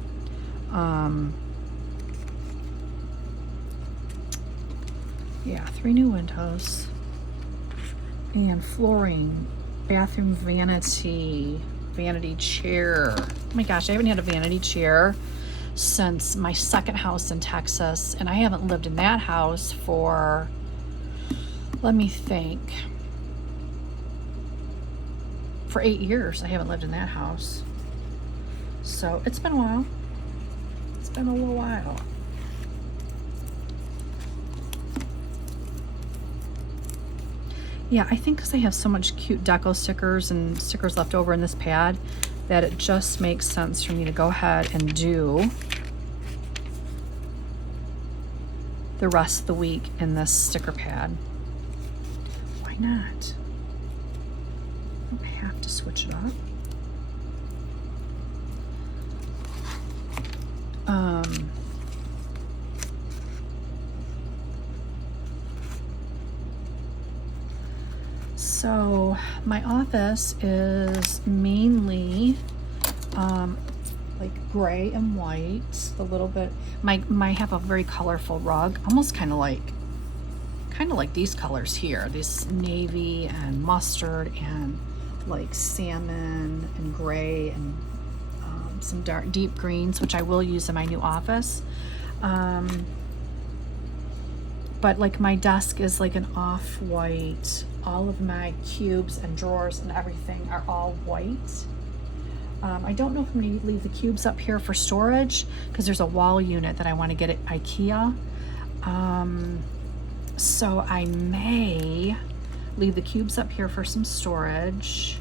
Yeah, 3 new windows. And flooring, bathroom vanity chair. Oh my gosh, I haven't had a vanity chair since my second house in Texas, and I haven't lived in that house for, let me think, for 8 years. I haven't lived in that house, so it's been a while. It's been a little while. Yeah, I think because I have so much cute deco stickers and stickers left over in this pad, that it just makes sense for me to go ahead and do the rest of the week in this sticker pad. Why not? I don't have to switch it up. So my office is mainly like gray and white, a little bit. I have a very colorful rug, almost kind of like these colors here, this navy and mustard and like salmon and gray and some dark deep greens, which I will use in my new office. But like my desk is like an off-white. All of my cubes and drawers and everything are all white. I don't know if I'm going to leave the cubes up here for storage, because there's a wall unit that I want to get at IKEA. So I may leave the cubes up here for some storage,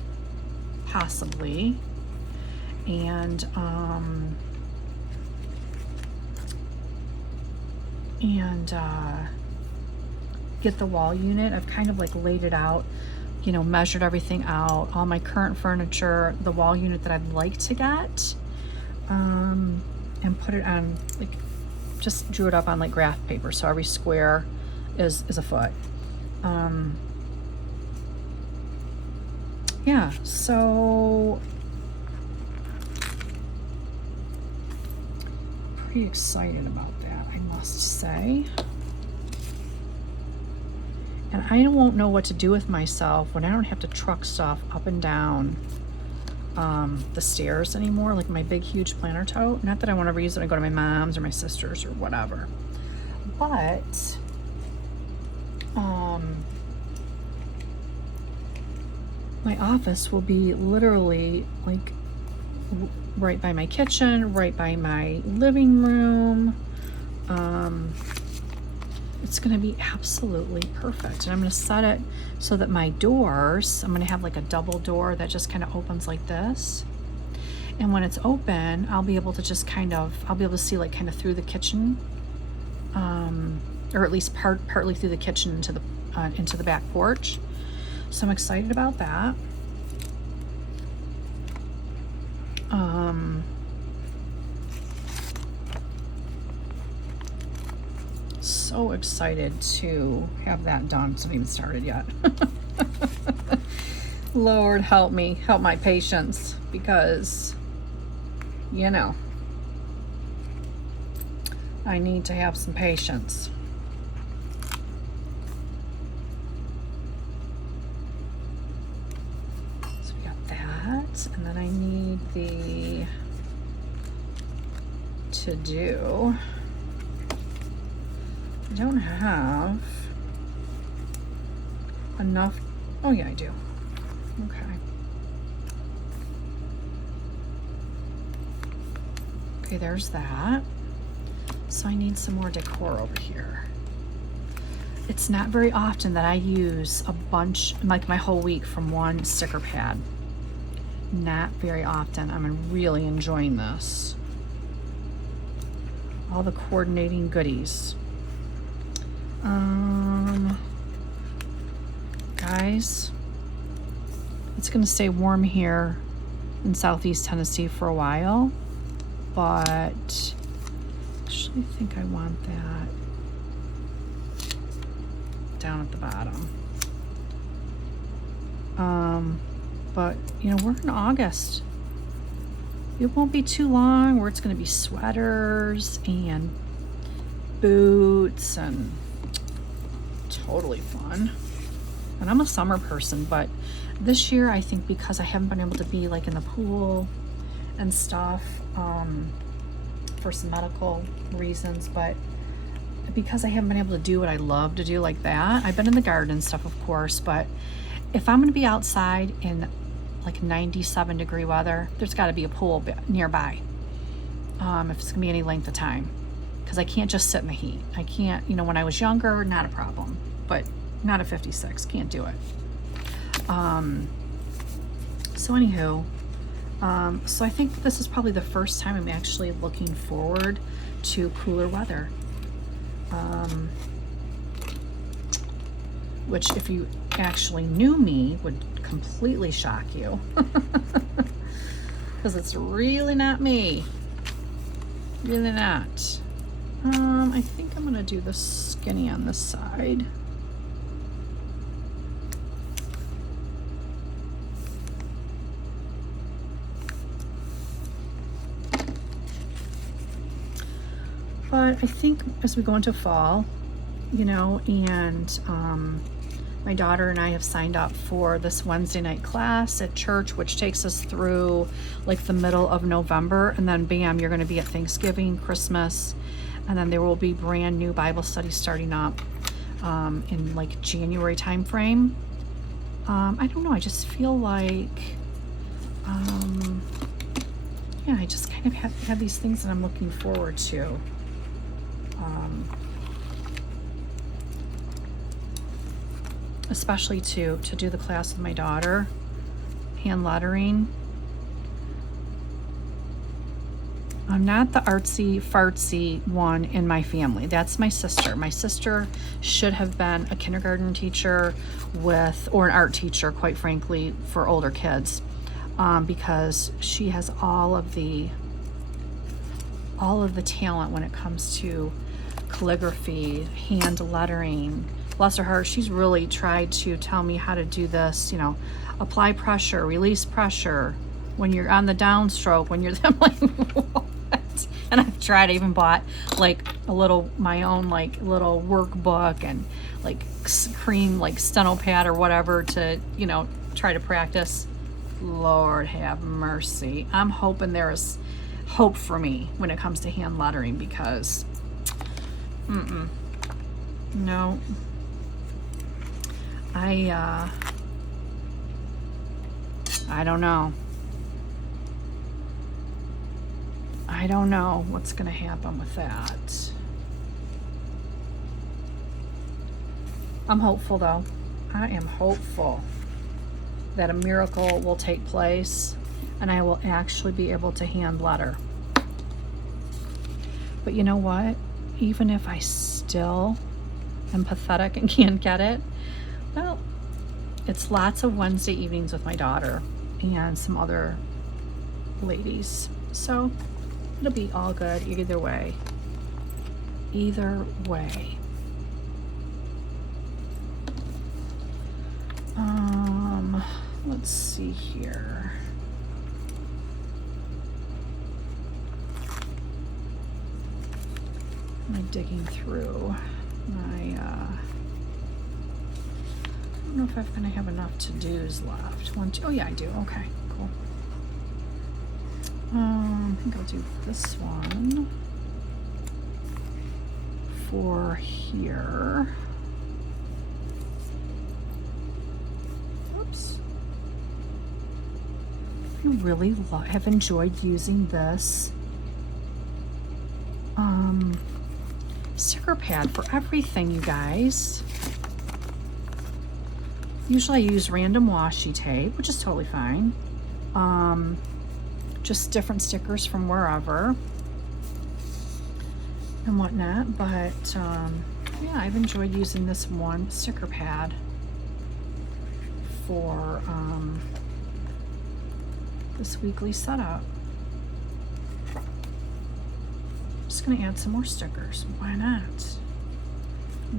possibly, and get the wall unit. I've kind of like laid it out, you know, measured everything out, all my current furniture, the wall unit that I'd like to get, and put it on, like, just drew it up on like graph paper, so every square is a foot. Yeah, so pretty excited about that, I must say. And I won't know what to do with myself when I don't have to truck stuff up and down the stairs anymore, like my big huge planner tote. Not that I want to use it when I go to my mom's or my sister's or whatever, but my office will be literally like right by my kitchen, right by my living room. It's going to be absolutely perfect. And I'm going to set it so that my doors, I'm going to have like a double door that just kind of opens like this. And when it's open, I'll be able to just kind of, I'll be able to see like kind of through the kitchen, or at least partly through the kitchen into the back porch. So I'm excited about that. So excited to have that done. It's not even started yet. Lord help me, help my patience, because, you know, I need to have some patience. So we got that, and then I need the to do. I don't have enough. Oh yeah, I do. Okay. Okay, there's that. So I need some more decor over here. It's not very often that I use a bunch, like my whole week, from one sticker pad. Not very often. I'm really enjoying this. All the coordinating goodies. Guys, it's gonna stay warm here in Southeast Tennessee for a while, but I actually think I want that down at the bottom. But you know, we're in August. It won't be too long where it's gonna be sweaters and boots and totally fun. And I'm a summer person, but this year I think because I haven't been able to be like in the pool and stuff for some medical reasons, but because I haven't been able to do what I love to do like that, I've been in the garden and stuff, of course, but if I'm going to be outside in like 97-degree weather, there's got to be a pool nearby, if it's going to be any length of time, because I can't just sit in the heat. I can't, you know, when I was younger, not a problem, but not at 56, can't do it. So anywho, so I think this is probably the first time I'm actually looking forward to cooler weather. Which, if you actually knew me, would completely shock you. Because it's really not me. Really not. I think I'm gonna do the skinny on this side. But I think as we go into fall, you know, and my daughter and I have signed up for this Wednesday night class at church, which takes us through like the middle of November, and then bam, you're going to be at Thanksgiving, Christmas, and then there will be brand new Bible studies starting up in like January time frame. I don't know, I just feel like yeah, I just kind of have these things that I'm looking forward to. especially to do the class with my daughter, hand lettering. I'm not the artsy fartsy one in my family. That's my sister. My sister should have been a kindergarten teacher or an art teacher, quite frankly, for older kids, because she has all of the talent when it comes to calligraphy, hand lettering. Bless her heart, she's really tried to tell me how to do this, apply pressure, release pressure when you're on the downstroke, when you're I'm like, what? And I've tried. I even bought like my own little workbook and like cream steno pad or whatever to try to practice. Lord have mercy. I'm hoping there is hope for me when it comes to hand lettering, because no, I don't know. I don't know what's going to happen with that. I'm hopeful, though. I am hopeful that a miracle will take place and I will actually be able to hand letter. But you know what? Even if I still am pathetic and can't get it, well, it's lots of Wednesday evenings with my daughter and some other ladies. So it'll be all good either way. Either way. Let's see here. I'm digging through my, I don't know if I'm gonna have enough to-dos left. Oh yeah, I do. Okay, cool. I think I'll do this one for here. Oops. I really have enjoyed using this sticker pad for everything, you guys. Usually I use random washi tape, which is totally fine. Just different stickers from wherever and whatnot, but yeah, I've enjoyed using this one sticker pad for this weekly setup. Just gonna add some more stickers. Why not?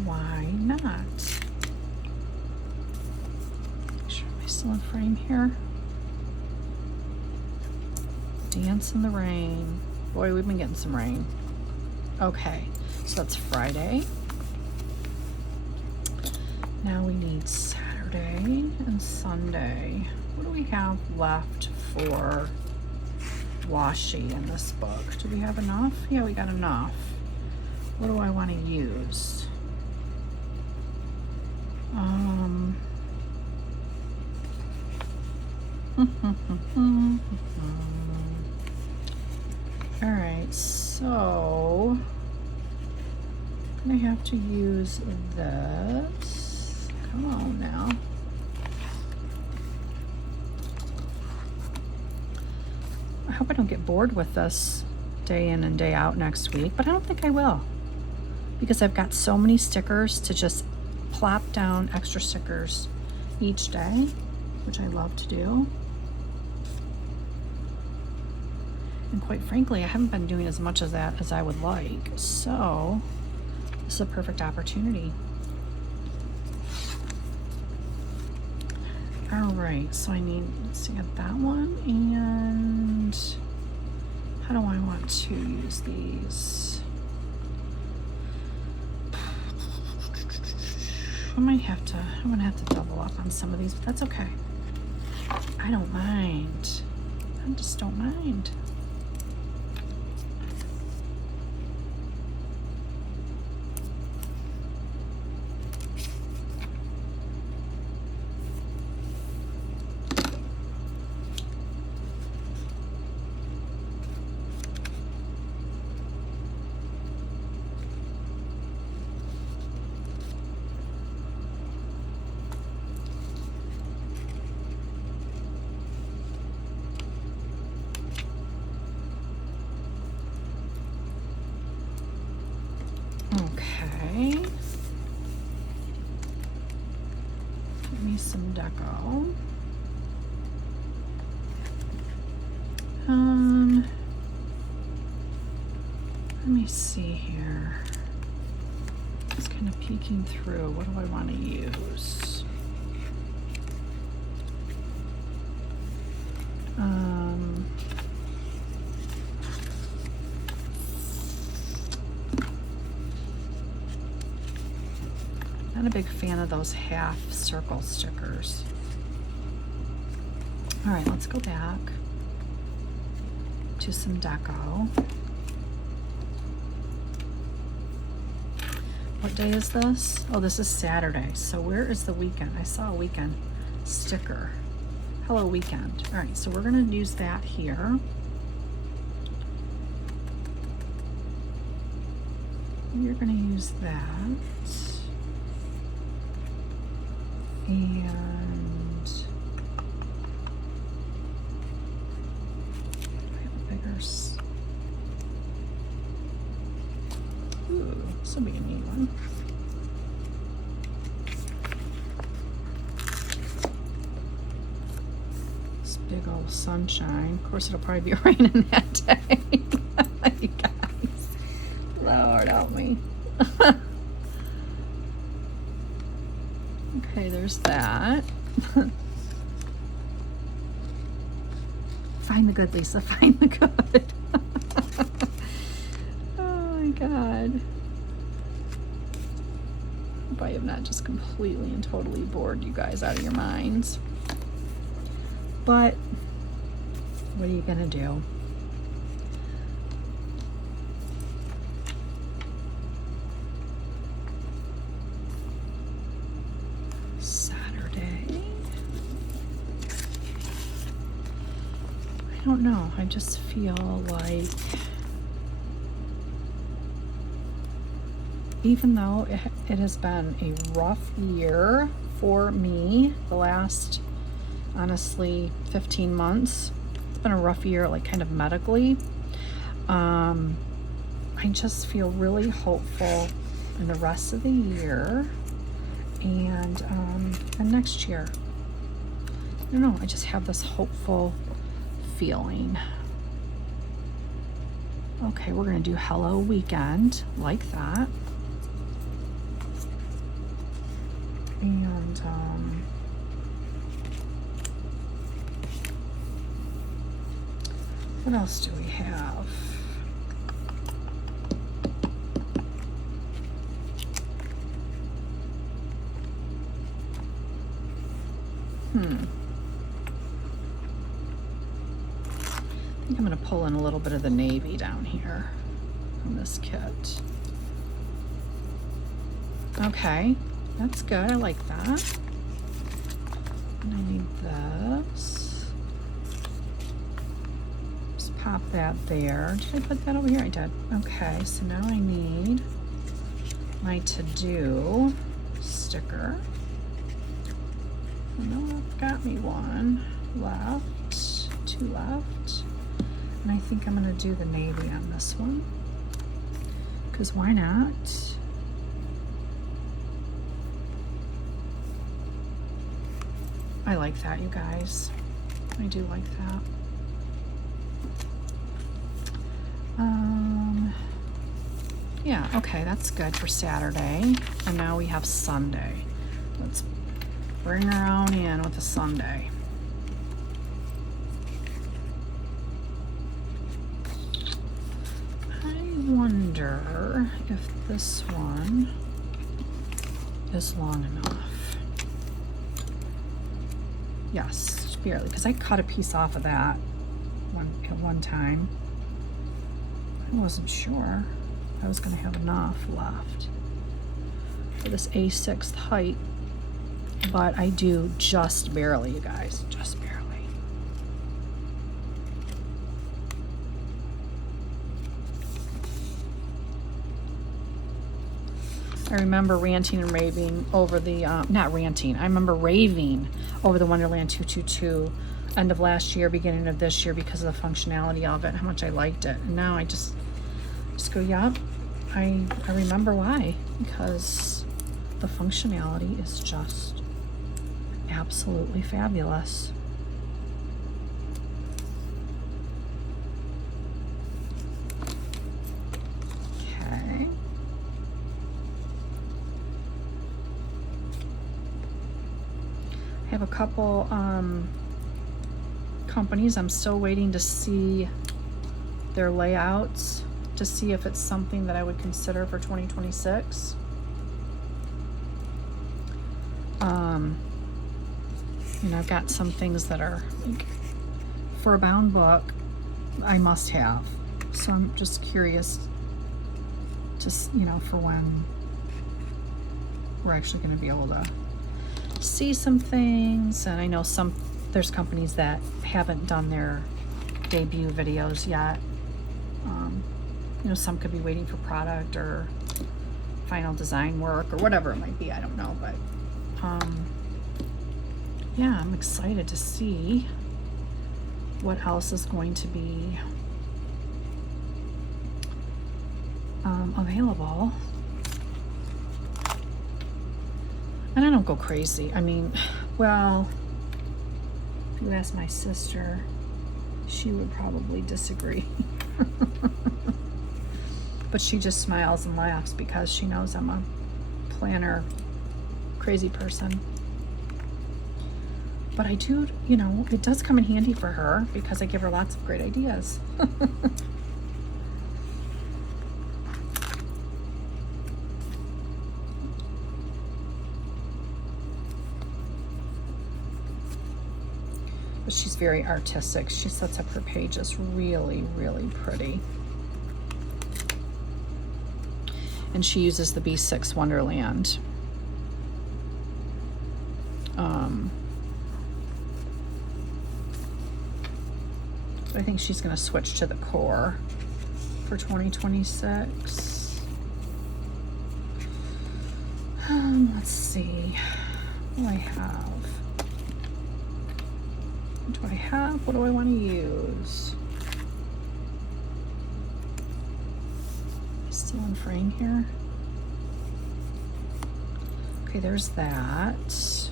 Why not? Make sure am I still in frame here? Dance in the rain. Boy, we've been getting some rain. Okay, so that's Friday. Now we need Saturday and Sunday. What do we have left for washi in this book? Do we have enough? Yeah, we got enough. What do I want to use? All right, so I'm gonna have to use this. Come on now. I hope I don't get bored with this day in and day out next week, but I don't think I will, because I've got so many stickers to just plop down extra stickers each day, which I love to do. And quite frankly, I haven't been doing as much of that as I would like, so this is a perfect opportunity. All right, so I need, let's see, I got that one, and how do I want to use these? I'm gonna have to double up on some of these, but that's okay. I don't mind. I just don't mind. Okay. Give me some deco. Let me see here. Just kind of peeking through. What do I want to use? Not a big fan of those half circle stickers. All right, let's go back to some deco. What day is this? Oh, this is Saturday. So where is the weekend? I saw a weekend sticker. Hello, weekend. All right, so we're gonna use that here. You're gonna use that. And I have a bigger, ooh, this will be a neat one. This big old sunshine. Of course, it'll probably be raining that day. You guys, Lord help me. Okay, there's that. Find the good, Lisa. Find the good. Oh my God. Hope I have not just completely and totally bored you guys out of your minds. But what are you gonna do? I don't know. I just feel like even though it has been a rough year for me, the last, honestly, 15 months, it's been a rough year, like kind of medically. I just feel really hopeful in the rest of the year and next year. I don't know. I just have this hopeful feeling. Okay, we're gonna do Hello Weekend like that. And what else do we have? I think I'm going to pull in a little bit of the navy down here from this kit. Okay, that's good. I like that. And I need this. Just pop that there. Did I put that over here? I did. Okay, so now I need my to-do sticker. I know I've got me one left, two left. And I think I'm gonna do the navy on this one, because why not? I like that, you guys. I do like that. Yeah, okay, that's good for Saturday. And now we have Sunday. Let's bring her on in with a Sunday. I wonder if this one is long enough. Yes, barely, because I cut a piece off of that at one time. I wasn't sure I was going to have enough left for this A6 height, but I do just barely, you guys, just barely. I remember ranting and raving over the, not ranting, I remember raving over the Wonderland 222 end of last year, beginning of this year, because of the functionality of it, how much I liked it. And now I just go, yeah, I remember why, because the functionality is just absolutely fabulous. Okay. I have a couple companies I'm still waiting to see their layouts to see if it's something that I would consider for 2026. You know, I've got some things that are like, for a bound book, I must have. So I'm just curious, just, you know, for when we're actually going to be able to see some things. And I know there's companies that haven't done their debut videos yet. You know, some could be waiting for product or final design work or whatever it might be. I don't know, but yeah, I'm excited to see what else is going to be available. And I don't go crazy. I mean, well, if you ask my sister, she would probably disagree. But she just smiles and laughs because she knows I'm a planner crazy person. But I do, you know, it does come in handy for her because I give her lots of great ideas. But she's very artistic. She sets up her pages really, really pretty. And she uses the B6 Wonderland. I think she's going to switch to the core for 2026. Let's see. What do I have? What do I have? What do I want to use? Still in frame here. Okay, there's that.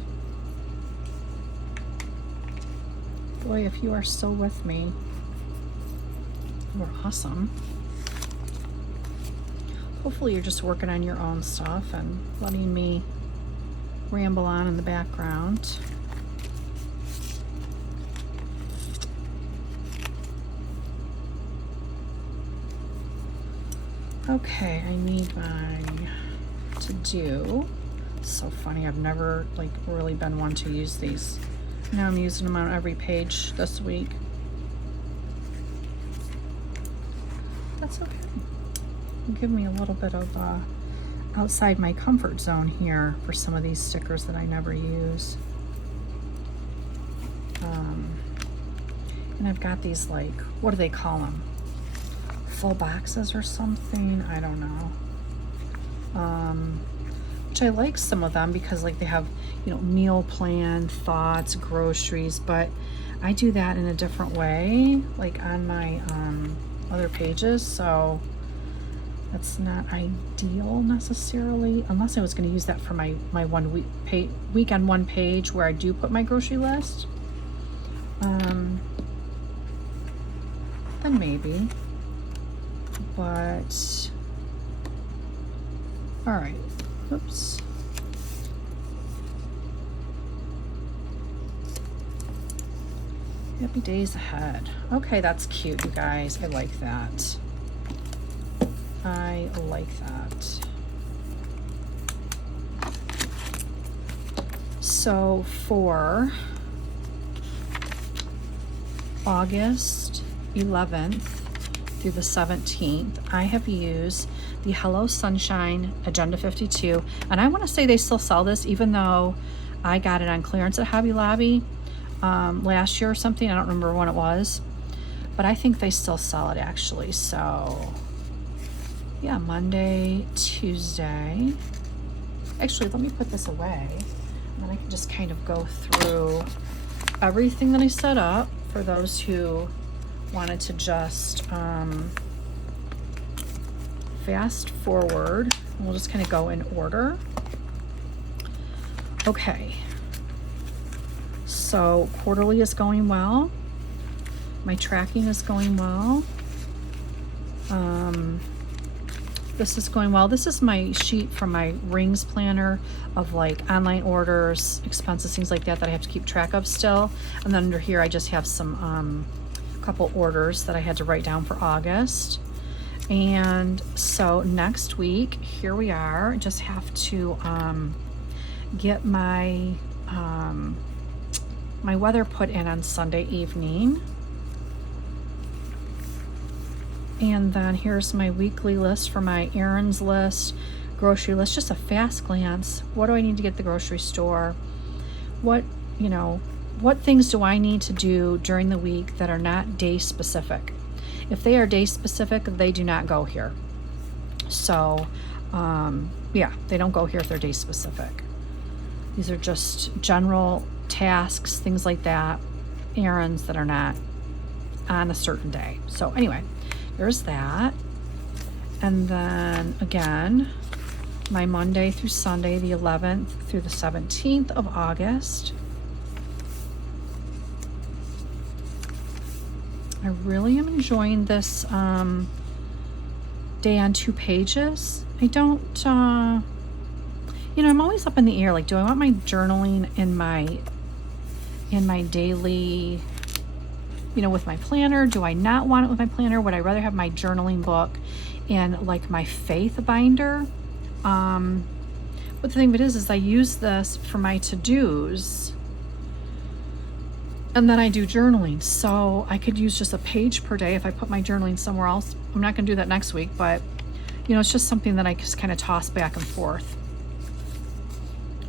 Boy, if you are still with me, you're awesome. Hopefully you're just working on your own stuff and letting me ramble on in the background. Okay, I need my to-do. It's so funny, I've never like really been one to use these. Now I'm using them on every page this week. That's okay. Give me a little bit of outside my comfort zone here for some of these stickers that I never use. And I've got these, like, what do they call them? Full boxes or something? I don't know. Which I like some of them because, like, they have, you know, meal plan, thoughts, groceries, but I do that in a different way, like on my other pages, so that's not ideal necessarily, unless I was going to use that for my 1 week on one page where I do put my grocery list. Then maybe, but all right. Oops. Happy days ahead. Okay, that's cute, you guys. I like that. I like that. So for August 11th through the 17th, I have used the Hello Sunshine Agenda 52. And I want to say they still sell this, even though I got it on clearance at Hobby Lobby last year or something. I don't remember when it was, but I think they still sell it actually. So yeah, Monday, Tuesday. Actually, let me put this away and then I can just kind of go through everything that I set up for those who wanted to just fast forward. We'll just kind of go in order. Okay. So quarterly is going well. My tracking is going well. This is going well. This is my sheet from my rings planner of like online orders, expenses, things like that I have to keep track of still. And then under here I just have some couple orders that I had to write down for August. And so next week, here we are. I just have to get my my weather put in on Sunday evening. And then here's my weekly list for my errands list, grocery list, just a fast glance. What do I need to get at the grocery store? What things do I need to do during the week that are not day specific? If they are day specific, they do not go here. So, yeah, they don't go here if they're day specific. These are just general tasks, things like that, errands that are not on a certain day. So anyway, there's that. And then again, my Monday through Sunday, the 11th through the 17th of August. I really am enjoying this day on 2 pages. I don't, I'm always up in the air. Like, do I want my journaling in my daily, with my planner? Do I not want it with my planner? Would I rather have my journaling book in like my faith binder? But the thing of it is I use this for my to-dos, and then I do journaling. So I could use just a page per day if I put my journaling somewhere else. I'm not gonna do that next week, but it's just something that I just kind of toss back and forth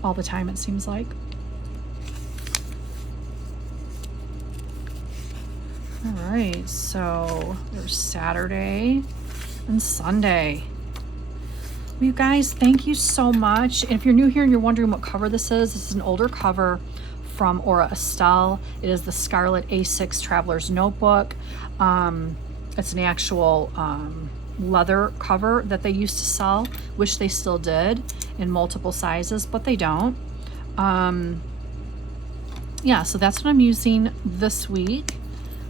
all the time, it seems like. All right, so there's Saturday and Sunday. Well, you guys, thank you so much. And if you're new here and you're wondering what cover this is an older cover from Aura Estelle. It is the Scarlet A6 Traveler's Notebook. It's an actual leather cover that they used to sell. Wish they still did in multiple sizes, but they don't. Yeah, so that's what I'm using this week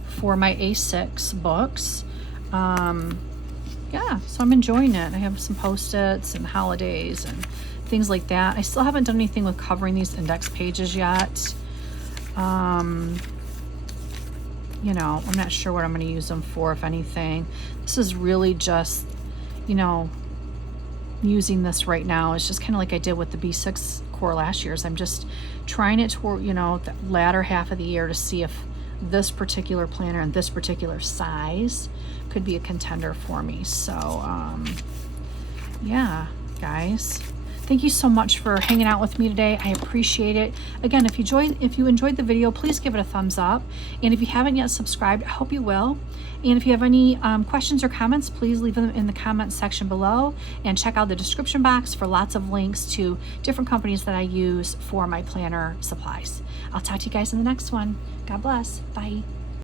for my A6 books. Yeah, so I'm enjoying it. I have some Post-its and holidays and things like that. I still haven't done anything with covering these index pages yet. I'm not sure what I'm going to use them for, if anything. This is really just, using this right now. It's just kind of like I did with the B6 core last year's. I'm just trying it toward, the latter half of the year to see if this particular planner and this particular size could be a contender for me. So yeah, guys, thank you so much for hanging out with me today. I appreciate it. Again, if you enjoyed the video, please give it a thumbs up, and if you haven't yet subscribed, I hope you will. And if you have any questions or comments, please leave them in the comments section below, and check out the description box for lots of links to different companies that I use for my planner supplies. I'll talk to you guys in the next one. God bless. Bye.